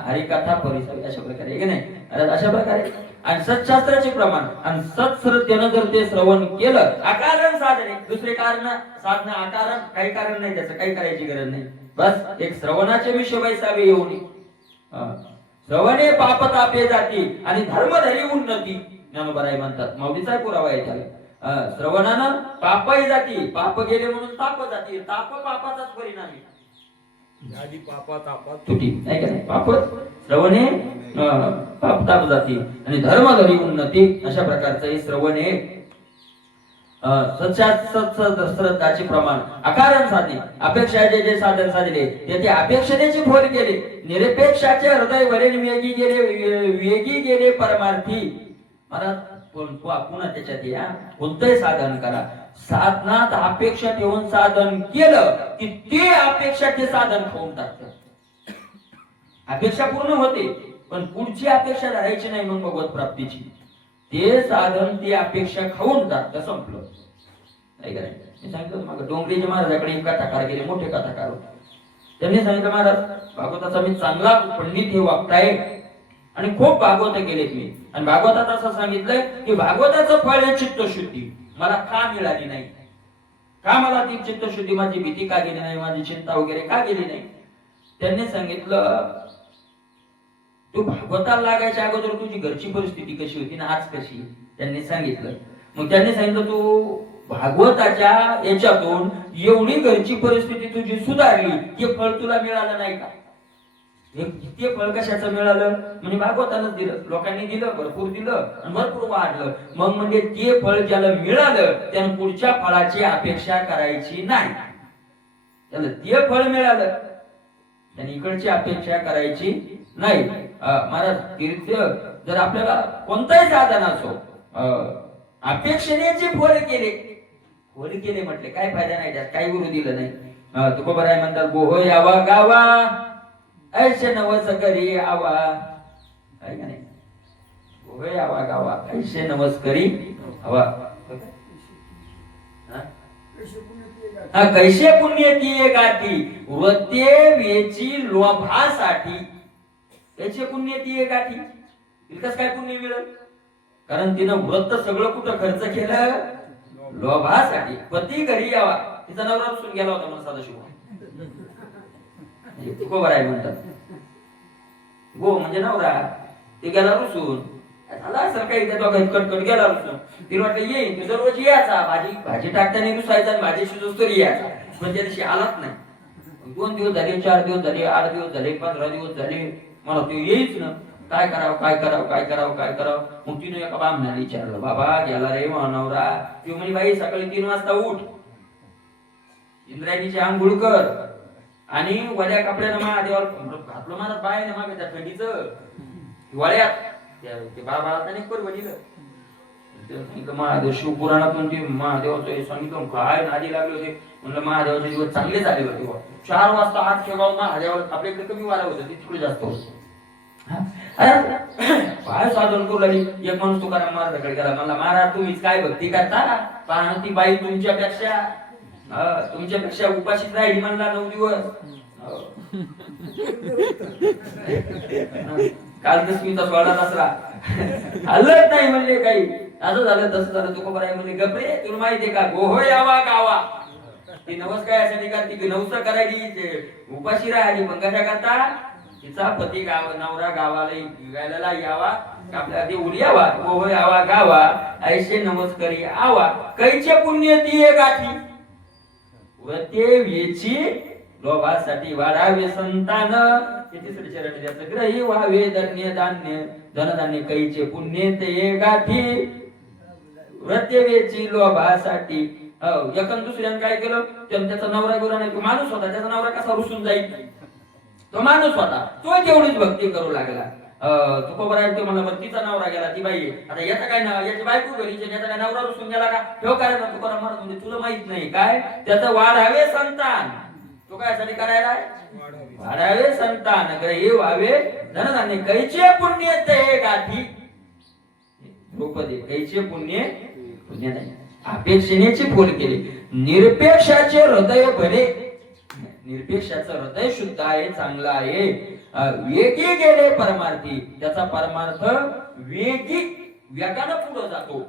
हरिकथा परिसर अशा प्रकारे आहे की नाही? अशा प्रकारे. आणि सत्शास्त्राचे प्रमाण आणि सत्श्रद्धेनं जर ते श्रवण केलं, अकारण साधने, दुसरे कारण साधन अकारण, काही कारण नाही, त्याचं काही करायची गरज नाही. बस एक श्रवणाचे विषय वैसावे येऊन श्रवणे पाप तापे जाती आणि धर्मधरी उन्नती. ज्ञानोबराय म्हणतात, माऊलीचा पुरावा आहे त्याला. श्रवणानं पापही जाती, पाप गेले म्हणून ताप जाती, ताप पापाचाच परिणाम आहे. आधी पापा तापात तुटी नाही का? पाप श्रवणे पाप ताप जाती आणि धर्मधरी उन्नती. अशा प्रकारचं हे श्रवण हे सत्श्रद्धाचे प्रमाण. अकारण साधने, अपेक्षा जे साधन साधले ते अपेक्षेची फोड केले. निरपेक्षाचे हृदय वरील वेगी गेले परमार्थी. मला पुन्हा त्याच्यात या कोणतंही साधन करा, साधनात अपेक्षा ठेवून साधन केलं की ते अपेक्षाचे साधन खाऊन टाकतं. अपेक्षा पूर्ण होते पण पुढची अपेक्षा धरायची नाही मग भगवत प्राप्तीची. ते साधन ती अपेक्षा खाऊन टाकतं, संपलं. नाही का? मी सांगितलं मग डोंगरीच्या महाराजाकडे एक कथाकार गेले, मोठे कथाकार होते. त्यांनी सांगितलं, महाराज भागवताचा मी चांगला पंडित हे वागताय आणि खूप भागवत केलेत मी, आणि भागवतात असं सांगितलंय की भागवताचं फळ आहे चित्तशुद्धी. मला का मिळाली नाही? का मला ती चित्तशुद्धी, माझी भीती का गेली नाही, माझी चिंता वगैरे का गेली नाही? त्यांनी सांगितलं, तू भागवताला लागायच्या अगोदर तुझी घरची परिस्थिती कशी होती ना आज कशी त्यांनी सांगितलं. मग त्यांनी सांगितलं तू भागवताच्या याच्यातून एवढी घरची परिस्थिती तुझी सुधारली, हे फळ तुला मिळालं नाही का? ते फळ कशाचं मिळालं? म्हणजे भागवतानंच दिलं, लोकांनी दिलं, भरपूर दिलं आणि भरपूर वाढलं. मग म्हणजे ते फळ ज्याला मिळालं त्यानं पुढच्या फळाची अपेक्षा करायची नाही. त्याला ते फळ मिळालं त्याने इकडची अपेक्षा करायची नाही. महाराज तीर्थ जर आपल्याला कोणताही साधन असो अपेक्षेने जे फळ केले म्हटले काय फायदा नाही, त्यात काही गुरु दिलं नाही. तुकोबराय म्हणतात गोहो यावा गावा ऐशे नवस करी आवा, काय का नाही, गोहो यावा गावा ऐशे नवस करी आवा. कैसे पुण्य किये गाठी व्रते वेची लोभासाठी. कैसे पुण्य किये गाठी, तिला काय पुण्य मिळेल? कारण तिनं व्रत सगळं कुठं खर्च केलं? लोभासाठी. पती घरी यावा, तिचा नवरा रुसून गेला होता म्हणून सदाशिव तुकोबर आहे म्हणतात. गो म्हणजे नवरा, ते गेला रुसून. झाला असं काही त्या दोघांत कटकट गेला रुसून. तिला वाटलं येईन, तो दररोज यायचा, भाजी टाकताना रुसायचा आणि भाजी शिजूस तरी यायचा, पण त्या दिवशी आलाच नाही. 2 दिवस झाले, 4 दिवस झाले, 8 दिवस झाले, 15 दिवस झाले, मला तो येईच ना. काय करावं. मग तिने एका बामणाला विचारलं, बाबा गेला रे नवरा. ती म्हणे बाई सकाळी 3 वाजता उठ, इंद्रायणीची आंघोळ कर आणि वड्या कपड्यानं महादेवाला घातलं. माझा बाय ना मागे त्या थंडीचं हिवाळ्यात ते बाळाला बरोबर दिलं. महादेव शिवपुराणातून ते महादेवाचं सांगितलं काय नादी लागले होते. म्हणलं महादेवाचे दिवस चांगले झाले होते. 4 वाजता आत शेगाव महादेवाला आपल्याकडे कमी वारा होतं, तिकडे जास्त होतं. काय साधन करू लागली. एक माणूस तुकाराम महाराजाकडे गेला, म्हणला महाराज तुम्हीच काय भक्ती करता, कारण ती बाई तुमच्यापेक्षा उपाशीच राहिली म्हणला 9 दिवस. काल दसमीचा सोहळा दसरा हल्लत नाही म्हणले, काही असं झालं तसं झालं. तुकोबर आहे म्हणले गपरे, तुला माहितीये का गोहो यावा गावा. ती नवस काय यासाठी करते की नवस करायची, उपाशी राहिली, पण कशा करता तिचा पती नवरा गावाला यावा, आपल्या देऊन यावा. गोहो यावा गावा ऐशे नमस्करी आवा, कैचे पुण्य ती गाठी व्रते वेची लोभासाठी वाढावे संतान. तिसरे चरण त्याचं ग्रही व्हावे धन्य धान्य धनधान्य, कैचे पुण्य ते गाठी व्रते वेची लोभासाठी. एकन दुसऱ्यानं काय केलं, त्याचा नवरा गुरा नाही, तो माणूस होता, त्याचा नवरा कसा रुसून जाईल, तो माणूस होता, तो तेवढीच भक्ती करू लागला. तुकोबर आहे तो म्हणला बरं तिचा नवरा गेला, ती बाई आता याचा काय नाव, याची बायको घरी, याचा काय नवरा रुसून गेला का, ठेव काय ना तुकोबर महाराज म्हणजे तुला माहित नाही काय, त्याचं वाढावे संतान. तो काय साठी करायला वाढावे संतान ग्रही व्हावे धनधान्य, कैचे पुण्य ते गाठी. द्रौपदी कैचे पुण्य नाही, अपेक्षेनेचे फूल केले. निरपेक्षाचे हृदय भले, निरपेक्षाचं हृदय शुद्ध आहे, चांगलं आहे. वेगी गेले परमार्थी, त्याचा परमार्थ वेगानं पुढे जातो.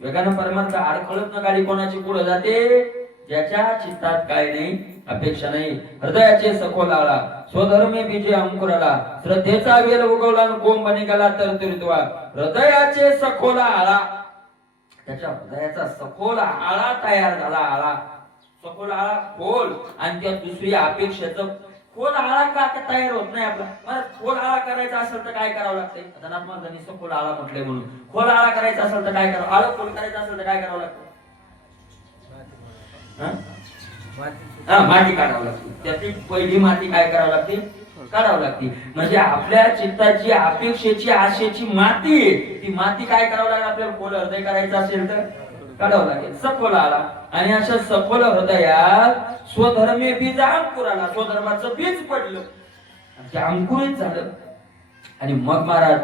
वेगानं परमार्थ अडखळत न गाडी कोणाची पुढे जाते, ज्याच्या चित्तात काय नाही, अपेक्षा नाही. हृदयाचे सखोल आळा स्वधर्मे बीजे अंकुराला, श्रद्धेचा वेल उगवला कोंब निघाला तर तुरित्वा. हृदयाचे सखोल आळा, त्याच्या हृदयाचा सखोल आळा तयार झाला. आळा सखोल आळा खोल, आणि त्या दुसरी अपेक्षेचं खोल आळा का तयार होत नाही आपला. मला खोल आळा करायचा असेल तर काय करावं लागतंय, धनात महाराजांनी सखोल आळा म्हटलंय म्हणून. खोल आळा करायचा असेल तर काय करावं, आळा खोल करायचं असेल तर काय करावं लागतं, माती काढावं लागते. त्याची पहिली माती काय करावं लागते, काढावं लागते. म्हणजे आपल्या चित्ताची अपेक्षेची आशेची माती, ती माती काय करावं लागेल, आपल्याला खोल हृदय करायचं असेल तर काढावं लागेल. सखोल आला, आणि अशा सखोल हृदयात स्वधर्मे बीज अंकुराला, स्वधर्माचं बीज पडलं, ते अंकुरित झालं. आणि मग महाराज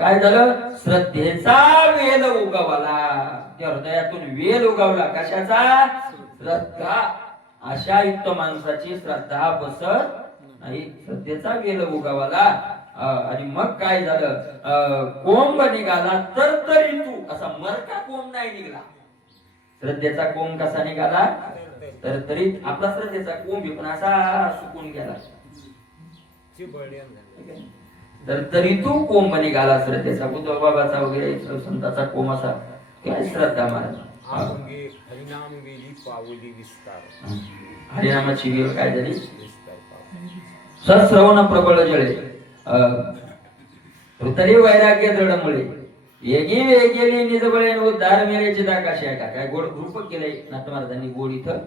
काय झालं, श्रद्धेचा वेल उगवला. त्या हृदयातून वेल उगवला, कशाचा, श्रद्धा. अशा युक्त माणसाची श्रद्धा बसत नाही, श्रद्धेचा वेल उगवला. आणि मग काय झालं, कोंब निघाला तर तू, असा मरका कोंब नाही निघाला. श्रद्धेचा कोंब कसा निघाला, तर तरी आपला श्रद्धेचा कोंब पण असा सुकून गेला. तर तरी तू कोंब निघाला श्रद्धेचा, बुद्ध बाबाचा वगैरे संताचा कोंब असा काय श्रद्धा महाराज. आंगे हरिनाम वेली पावली विस्तार. हरिनामाची वेळ काय झाली. विस्तार पावली. सश्रवण प्रबळ जळे तरी वैराग्य दृढमुळे येगी वेगेली निजबळे उद्धार मेलेची दाकाशी आहे का. काय गोड रूपक केलंय नाथ महाराजांनी गोड इथं.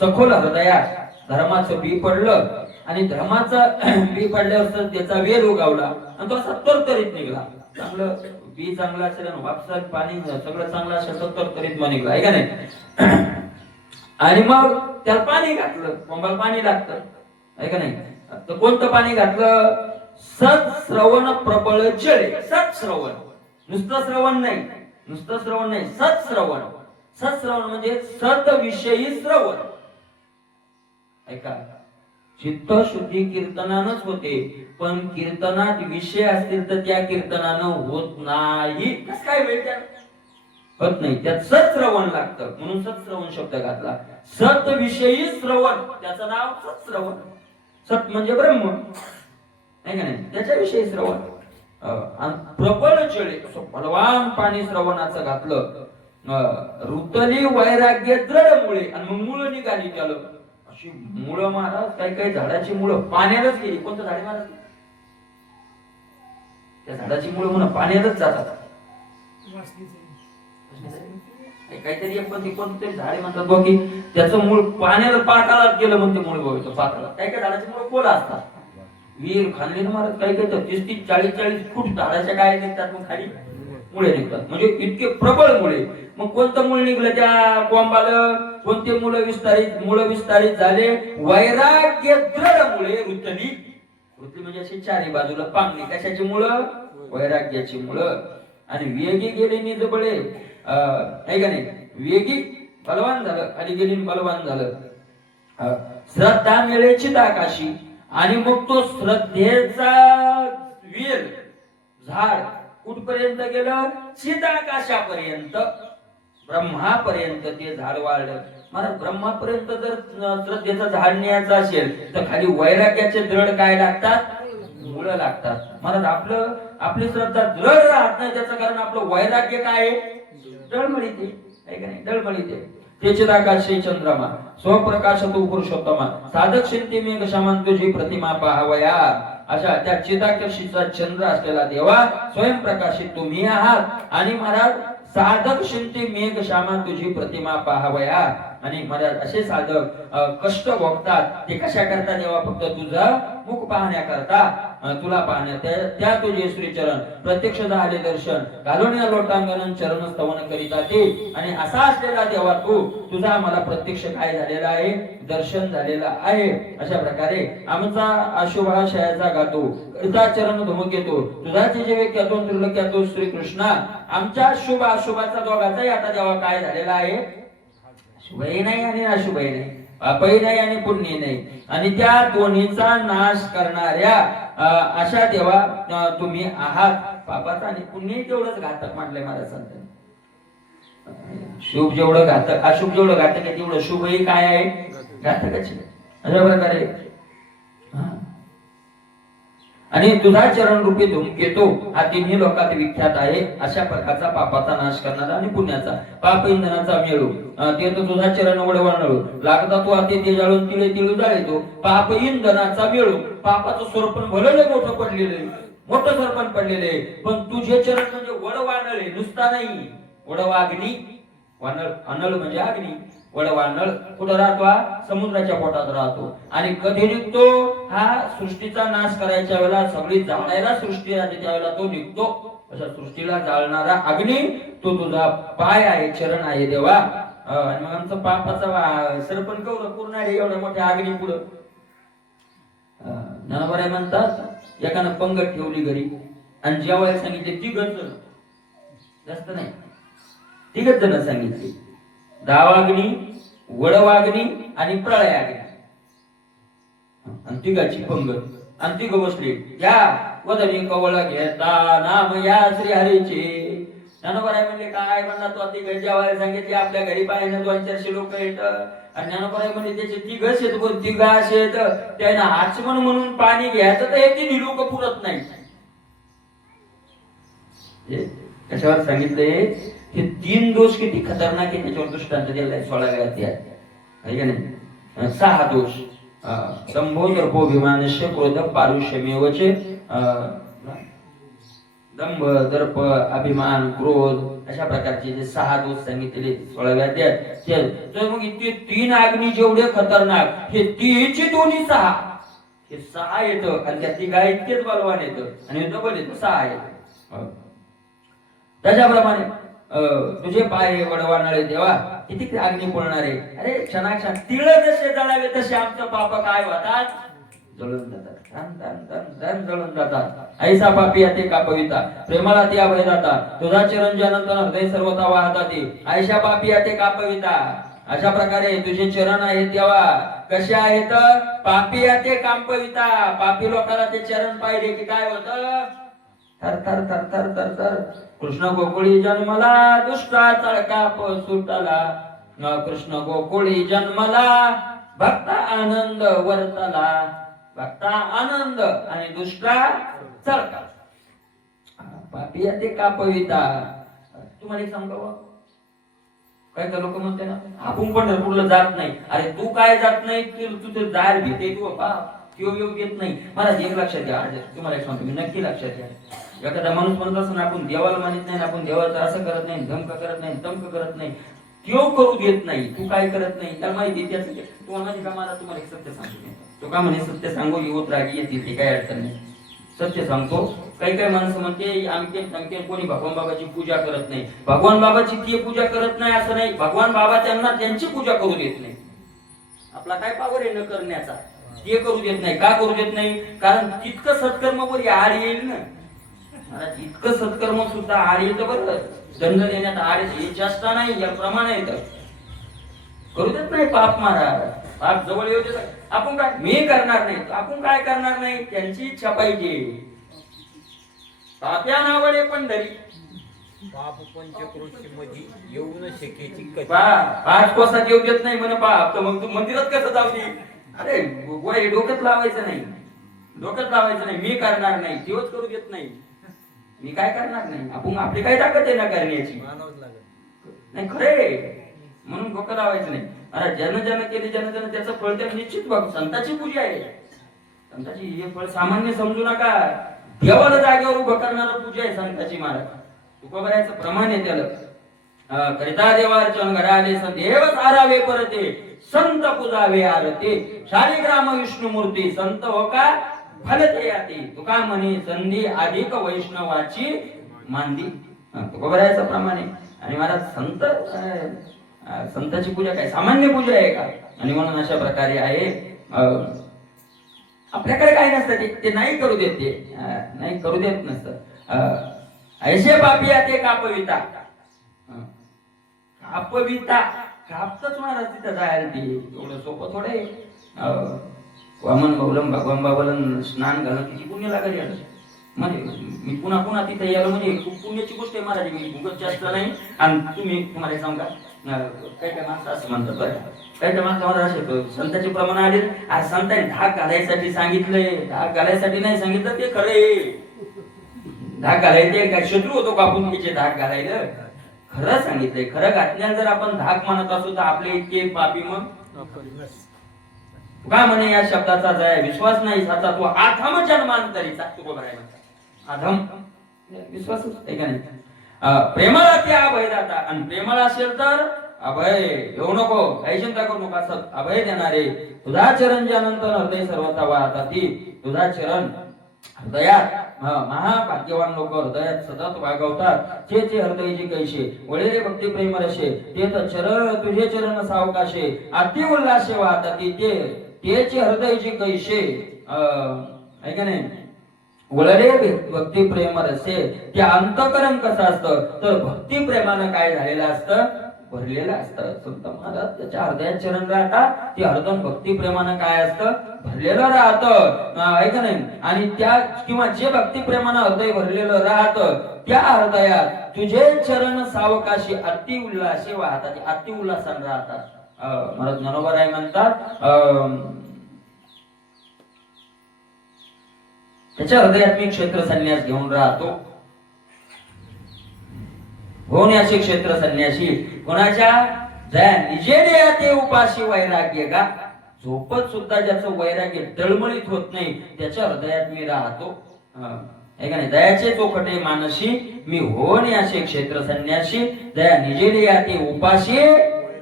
सखोल हृदयात धर्माचं बी पडलं आणि धर्माचं बी पडल्यावर त्याचा वेल उगावला आणि तो असा तरतरीत निघला. चांगलं बी चांगलं असेल आणि वापसात पाणी सगळं चांगलं असेल तर तरतरीत मग निघला आहे का नाही. आणि मग त्याला पाणी घातलं, कोंबाला पाणी लागतं आहे का नाही. तर कोणतं पाणी घातलं. सत्श्रवण प्रबळ जळे. सत्श्रवण, नुसतं श्रवण नाही, नुसतं श्रवण नाही, सत्श्रवण. सत्श्रवण म्हणजे सत विषयी श्रवण. ऐका, चित्त शुद्धी कीर्तनानच होते, पण कीर्तनात विषय असतील तर त्या कीर्तनानं होत नाही. कसं काय वेळ त्या होत नाही, त्यात सत्श्रवण लागतं म्हणून सत्श्रवण शब्द घातला. सत विषयी श्रवण, त्याचं नाव सत्श्रवण. सत म्हणजे ब्रह्म आहे का नाही, त्याच्याविषयी श्रवण. प्रबळ जळे, बलवान पाणी श्रवणाचं घातलं. रुतली वैराग्य दृढमुळे, आणि मग मुळं निघाली त्याला. अशी मुळं महाराज, काही काही झाडाची मुळं पाण्यालाच गेली. कोणतं झाड महाराज, त्या झाडाची मुळं म्हणून पाण्यालाच जातात. काहीतरी एक पण कोणतरी झाड म्हणतात बघ की त्याचं मूळ पाण्याला पाताळात गेलं म्हणते. मूळ बघायचं पाताळात. काही काही झाडाची मुळं खोल असतात. वीर खाल्ली ना महाराज, काही काही तर 30-30, 40-40 फूट झाडाच्या काय निघतात, मग खाली मुळे निघतात. म्हणजे इतके प्रबळ मुळे. मग कोणतं मूळ निघलं त्या कोंबाला, कोणते मुळ विस्तारित झाले. वैराग्य दृढ मुळे रुतली. रुतली म्हणजे अशी चारी बाजूला पांगली. कशाची मुळं, वैराग्याची मुळं. आणि वेगी गेले निजबळे, नाही का नाही, वेगी बलवान झालं, खाली गेली बलवान झालं. श्रद्धा मिळेची दाकाशी, आणि मग तो श्रद्धेचा वेल झाड कुठपर्यंत गेलं, चिदाकाशापर्यंत, ब्रह्मापर्यंत ते झाड वाढलं. मला ब्रह्मापर्यंत जर श्रद्धेचं झाड न्यायचं असेल तर खाली वैराग्याचे दृढ काय लागतात, मुळं लागतात. महाराज आपली श्रद्धा दृढ राहत नाही, त्याचं कारण आपलं वैराग्य काय आहे, डळमळीते आहे का नाही, डळमळीते. ते चिदाकाशी चंद्रमा स्वप्रकाश तू पुरुषोत्तमा, साधक शिंती मेघ शमान तुझी प्रतिमा पाहावया. अशा त्या चिदाकाशीचा चंद्र असलेला देवा स्वयंप्रकाशित तुम्ही आहात. आणि महाराज साधक शिंती मेघ श्यामा तुझी प्रतिमा पाहावया. आणि महाराज असे साधक कष्ट भोगतात, ते कशा करता देवा, फक्त तुझं मुख पाहण्याकरता, तुला पाहण्या त्या तुझे श्रीचरण प्रत्यक्ष झाले दर्शन घालून या लोटांगण चरण स्तवन करिता ते. आणि असा असलेला देवा तुझा मला प्रत्यक्ष काय झालेला आहे, दर्शन झालेला आहे. अशा प्रकारे आमचा अशुभाशयाचा गातो तुझा चरण धुमकेतो, तुझा जे क्यातून त्रिलोक्यातो श्रीकृष्णा. आमच्या शुभ अशुभाचा दोघाचाही आता देवा काय झालेला आहे, शुभही नाही आणि अशुभही नाही, पापही नाही आणि पुण्य नाही. आणि त्या दोन्हीचा नाश करणाऱ्या अशा देवा तुम्ही आहात. पापाचा आणि पुण्य तेवढंच घातक म्हटलंय माझ्या संतांनी. शुभ जेवढं घातक, अशुभ जेवढं घातक आहे तेवढं शुभही काय आहे, घातकच. अशा प्रकारे आणि तुझा चरण रूपी धूमकेतू हा तिन्ही लोकात विख्यात आहे. अशा प्रकारचा पापाचा नाश करणारा आणि पुण्याचा पाप इंधनाचा मेळू ते तर तुझा चरण वडवणळू लागता तू आते ते जाळून तिळे तिळू जाळतो. पाप इंधनाचा मेळू, पापाचं स्वरूप भलेले मोठं पडलेले, मोठं सरपण पडलेले, पण तुझे चरण म्हणजे वडवानळे, नुसता नाही, वडवाग्नी. वानळ, अनळ म्हणजे अग्नी. वडवानळ कुठं राहतो, समुद्राच्या पोटात राहतो. आणि कधी निघतो, हा सृष्टीचा नाश करायच्या वेळेला, सगळी जाळायला सृष्टी राहते त्यावेळेला तो निघतो. अशा सृष्टीला जाळणारा अग्नी तो तुझा पाय आहे, चरण आहे देवा. आणि मग आमचं पापाचा सरपण कवलं पूर्ण आहे एवढ्या मोठ्या अग्नी पुढं. ज्ञानोबा म्हणतात, एकानं पंगत ठेवली घरी आणि जेवायला सांगितले 3 जण, जास्त नाही, 3 जण सांगितले. दावाग्नी, वडवाग्नी आणि प्रळयाग्नी, आणि 3घाची पंगत. आणि 3 बसले, या वदनी कवळ घेता नाम या श्री हरीचे. ज्ञानोबा म्हणले, काय म्हणला तू, ती जेवायला सांगितली, आपल्या घरी पाहिजे 200-400 लोक येत आणि ज्ञानोबा म्हणजे त्याचे तिघ शेत कोण तिघा शेत त्यांना आचमन म्हणून पाणी घ्यायचं तर हे निलूक पुरत नाही. कशावर सांगितलंय हे 3 दोष किती खतरनाक आहे त्याच्यावर दृष्टांत दिलाय 16व्या अध्यायात. आहे का नाही? 6 दोष दंभो दर्पोभिमानस्य क्रोध पारुष्यमेवच दंभ दर्प अभिमान क्रोध अशा प्रकारचे जे 6 दोष सांगितलेले 16व्या अध्यायात. तर मग इथे 3 अग्नी जेवढे खतरनाक हे तिचे दोन्ही 6 हे 6 येतं आणि त्या तिघा इतकेच बलवान येतं आणि डबल येतं 6 येतं. त्याच्याप्रमाणे तुझे पाय वडवानाळे देवा किती अग्नी पळणारे. अरे क्षणाक्षण तिळ जसे जळावे तसे आमचं पाप काय होतात जळून जातात. जळून जातात. ऐसा पापी ते कापविता प्रेमाला ते अभयदाता तुझा चरण ज्यानंतर हृदय सर्वता वाहता ते ऐशा पापी ते कापविता. अशा प्रकारे तुझे चरण आहेत तेव्हा कसे आहेत पापी ते कापविता. पापी लोकांना ते चरण पाहिले की काय होतं थर थर थर थर थर थर. कृष्ण गोकुळी जन्मला दुष्टा चळकाप सुटला. कृष्ण गोकुळी जन्मला भक्ता आनंद वर्तला. भक्ता आनंद आणि दुष्टा चळका. पापी ते कापविता. तुम्हाला एक सांगतो काय काय लोक म्हणते ना आपण पंढरपूरला जात नाही. अरे तू काय जात नाही तुझं जायला भीते तू बाप किंवा योग येत नाही. मला एक लक्षात घ्या तुम्हाला एक सांगतो मी नक्की लक्षात घ्या. एखादा माणूस म्हणत असं आपण देवाला मानित नाही आपण देवाचं असं करत नाही धमक करत नाही तमक करत नाही तो करू देत नाही तू काय करत नाही त्याला माहिती त्याचं तू म्हणाली का मला तुम्हाला एक सत्य सांगतो तो का म्हणे सत्य सांगू येऊत रागी येते ते काय अडचण नाही. सत्य सांगतो. काही काही माणसं म्हणते आमके कोणी भगवान बाबाची पूजा करत नाही. भगवान बाबाची ती पूजा करत नाही असं नाही. भगवान बाबा त्यांना त्यांची पूजा करू देत नाही. आपला काय पावर आहे न करण्याचा ते करू देत नाही. का करू देत नाही कारण तितकं सत्कर्म वर आड येईल ना. इतकं सत्कर्म सुद्धा आड येतं बरोबर. दंड देण्यात आड हे जास्त नाही या प्रमाण येतं. करू देत नाही पाप महाराज. पाप जवळ येऊ देत. आपण काय मी करणार नाही आपण काय करणार नाही त्यांची इच्छा पाहिजे. पाप्या नावडे पंढरी पाप पंचक्रोशी मध्ये येऊ न शकेची कशी. 5 कोसात येऊ देत नाही म्हणे पाप तर मग तू मंदिरात कसं जाऊ दे. अरे गोय डोक्यात लावायचं नाही. डोक्यात लावायचं नाही. मी करणार नाही तेच करू देत नाही. मी काय करणार नाही. आपण आपली काय ताकद आहे ना करण्याची नाही खरे म्हणून डोकं लावायचं नाही. अरे जन केले जन त्याचं फळ त्या निश्चित बघ. संताची पूजा आहे. संताची हे फळ सामान्य समजू नका. देवाला जागेवर उभं करणारं पूजा आहे संताची महाराज. तुकोबरायचं प्रमाण आहे त्याला. करिता देवार्चन घडाले संदेव सारावे परते संत पूजावे आरते शालिग्राम विष्णू मूर्ती संत हो का फलते याते. तुका म्हणे संधी अधिक वैष्णवाची मांदी. तुकोबरायचं प्रमाण आहे. आणि महाराज संताची पूजा काय सामान्य पूजा आहे का. आणि म्हणून अशा प्रकारे आहे. आपल्याकडे काय नसतं ते नाही करू देत. ते नाही करू देत नसतं. ऐशे पापी ते कापविता. कापविता कापतच महाराज तिथं जायला ते एवढं सोपं थोडं आहे. वामन बाबुलम भगवान बाबाला स्नान घालून किती पुण्य लागेल याला. म्हणजे मी पुन्हा तिथे यायला म्हणजे खूप पुण्याची गोष्ट आहे महाराज. मी खूपच जास्त नाही. आणि तुम्हाला सांगा काय काय माणसं असं म्हणतात बरं काय काय माणसं मला असे संताचे प्रमाण आले. आज संतांनी धाक घालायसाठी सांगितलंय. धाक घालायसाठी नाही सांगितलं ते खरे. धाक घालायचे काय शत्रू होतो का आपण तिचे धाक घालायला. खरं सांगितलंय. खरं घातल्यानं जर आपण धाक मानत असू तर आपले इतके पापी मग का म्हणे या शब्दाचा जय विश्वास नाही साचा तो आधम जन्मांतरी तू बघायला आधम विश्वासच आहे का नाही. प्रेमाला ते अभयदाता. आणि प्रेमाला असेल तर अभय येऊ नको काही चिंता करू नका. असं अभय देणारे तुझा चरण ज्यानंतर हृदय सर्वता वाहता ती. तुझा चरण हृदयात महाभाग्यवान लोक हृदयात सतत वागवतात. जे हृदयचे कैसे वळेरे भक्ती प्रेम रसे ते चरण तुझे चरण सावकाशे अति उल्हासे वाहतात तेचे हृदयचे कैसे आहे का नाही. वळरे भक्ती प्रेम रसे ते अंतकरण कसं असतं तर भक्ती प्रेमानं काय झालेलं असतं भरलेलं असतं. संत महाराज त्याच्या हृदयात चरण राहतात. ते हृदय भक्ती प्रेमानं काय असतं भरलेलं राहतं आहे का नाही. आणि त्या किंवा जे भक्ती प्रेमानं हृदय भरलेलं राहतं त्या हृदयात तुझे चरण सावकाशी अति उल्हासे वाहतात. अति उल्हासानं राहतात. महाराज ज्ञानोबा म्हणतात त्याच्या हृदयात मी क्षेत्र संन्यास घेऊन राहतो. होण्याचे क्षेत्र संन्यासी कोणाच्या जया निजेने ते उपाशी वैराग्य का. झोपत सुद्धा ज्याचं वैराग्य डळमळीत होत नाही त्याच्या हृदयात मी राहतो. आहे का नाही. दयाचे चोखटे मानसी मी होण्याचे क्षेत्र संन्यासी दया निजेने ते उपाशी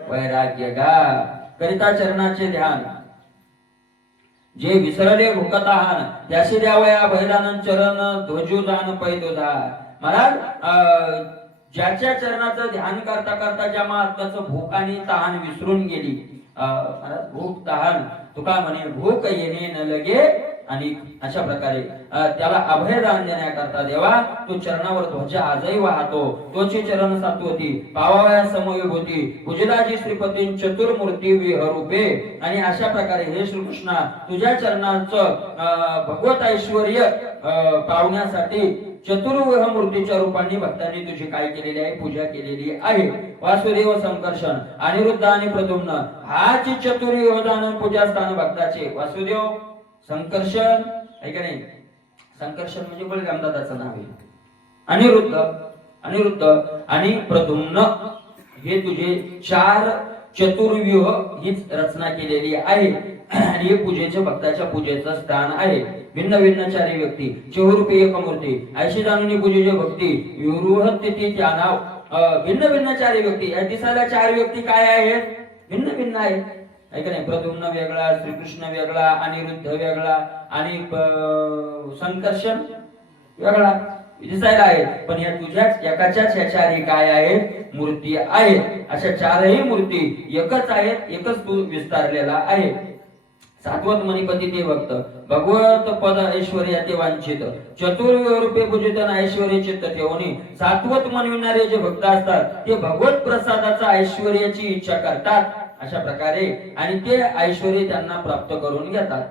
वैराग्य का. करिता चरणाचे ध्यान जे विसरले भुकत आहान त्याशी द्यावया बैलानन चरण ध्वजुदान पैदोदा. महाराज ज्याच्या चरणाचं ध्यान करता करता ज्या महात्म्याचं भूक आणि तहान विसरून गेली. महाराज भूक तहान तुका म्हणे भूक येणे न लगे आणि अशा प्रकारे त्याला अभयदान देण्याकरता देवा तो चरणावर ध्वज आजही वाहतो. तोची चरण सात्वती पावावया समविभूती पूजलाजी श्रीपती चतुर्मूर्ती विहरूपे. आणि अशा प्रकारे हे श्रीकृष्णा तुझ्या चरणाचं भगवत ऐश्वर्य पावण्यासाठी चतुर्विह मूर्तीच्या रूपाने भक्तांनी तुझी काय केलेली आहे पूजा केलेली आहे. वासुदेव संकर्षण अनिरुद्ध आणि प्रद्युम्न हाच चतुर्विह दान पूजा स्थान भक्ताचे. वासुदेव संकर्षण आहे का नाही. संकर्षण म्हणजे बलराम दादाचं नाव आहे. अनिरुद्ध आणि प्रद्युम्न हे तुझे चार चतुर्व्यूह हीच रचना केलेली आहे. आणि हे पूजेचे भक्ताच्या पूजेचं स्थान आहे. भिन्न भिन्न चारी व्यक्ती चहुरूपी एक मूर्ती ऐशी जाणून पूजेचे भक्ती विवृहत्ती त्या नाव भिन्न भिन्न चारी व्यक्ती. या दिसायला चार व्यक्ती काय आहेत भिन्न भिन्न आहेत. ऐका नाही. प्रद्युम्न वेगळा श्रीकृष्ण वेगळा अनिरुद्ध वेगळा आणि संकर्षण वेगळा दिसायला आहे. पण या तुझ्याच एकाच्याच ह्या चारही काय आहेत मूर्ती आहेत. अशा चारही मूर्ती एकच आहेत. एकच तू विस्तारलेला आहे. सात्वत मणिपती ते भक्त भगवत पद ऐश्वर्या ते वांछित चतुर्व्यूह रूपे पूजितन ऐश्वर्य चित्त ठेवणी. सात्वत म्हणविणारे जे भक्त असतात ते भगवत प्रसादाचा ऐश्वर्याची इच्छा करतात अशा प्रकारे आणि ते ऐश्वर्य त्यांना प्राप्त करून घेतात.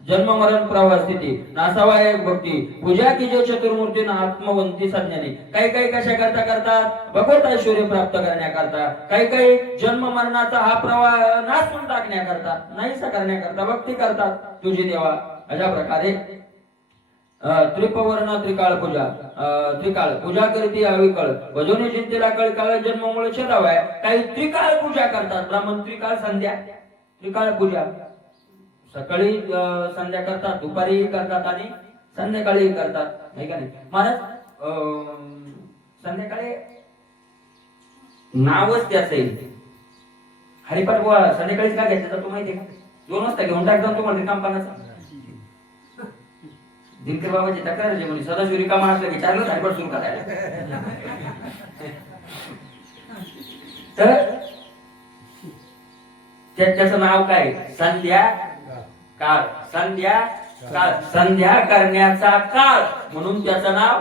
जन्म मरण प्रवाह स्थिती नासावा एक भक्ती पूजा की जो चतुर्मूर्ती आत्मवंती संज्ञाने. काही काही कशा करता करतात भगवत ऐश्वर्य प्राप्त करण्याकरता. काही काही जन्म मरणाचा हा प्रवाह नासून टाकण्याकरता नाहीसा करण्याकरता भक्ती करतात तुझी देवा. अशा प्रकारे त्रिपवर्ण त्रिकाळ पूजा त्रिकाळ पूजा करती अविकळ भजोनी चिंतेला कळकाळ जन्ममुळे छेदावाय. काही त्रिकाळ पूजा करतात. ब्राह्मण त्रिकाळ संध्या त्रिकाळ पूजा सकाळी संध्या करतात दुपारी करतात आणि संध्याकाळी करतात. नाही का नाही. महाराज संध्याकाळी नावच त्याच आहे हरिपाठ बुवा. संध्याकाळीच का घेतला जातो माहितीये का. 2 वाजता घेऊन टाकतात तुम्हाला रिकामपणाचा. दिनकर बाबाची तक्रार म्हणजे सदाशिव रिकामा असलं विचारलं हरिपाठ सुरू करायला. तर त्याचं नाव काय संध्या काळ. संध्या काळ संध्या करण्याचा काळ म्हणून त्याचं नाव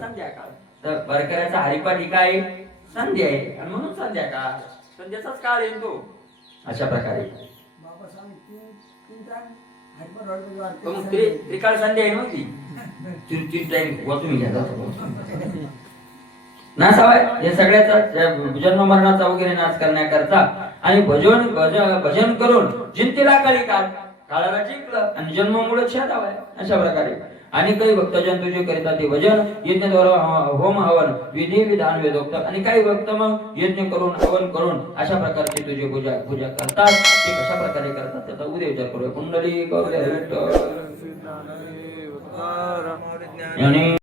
संध्याकाळ. तर बरकऱ्याचा हरिपाठ ही काय संध्या आहे आणि म्हणून संध्याकाळ संध्याचाच काळ येतो. अशा प्रकारे त्रिकाळ संध्या आहे नव्हती. 3 टाइम तुम्ही घ्या नासावाय हे सगळ्याचा जन्म मरणाचा वगैरे नाश करण्याकरता आणि भजन करून जिंतीला काळी काळाला जिंकलं आणि जन्मामुळे छेदावाय. अशा प्रकारे आणि काही भक्तजन तुझे करिता ते भजन यज्ञ द्वारा होम हवन विधी विधान वेदोक्त. आणि काही भक्त मग यज्ञ करून हवन करून अशा प्रकारची तुझी पूजा करतात. ते कशा प्रकारे करतात त्याचा उद्या विचार करूया. कुंडली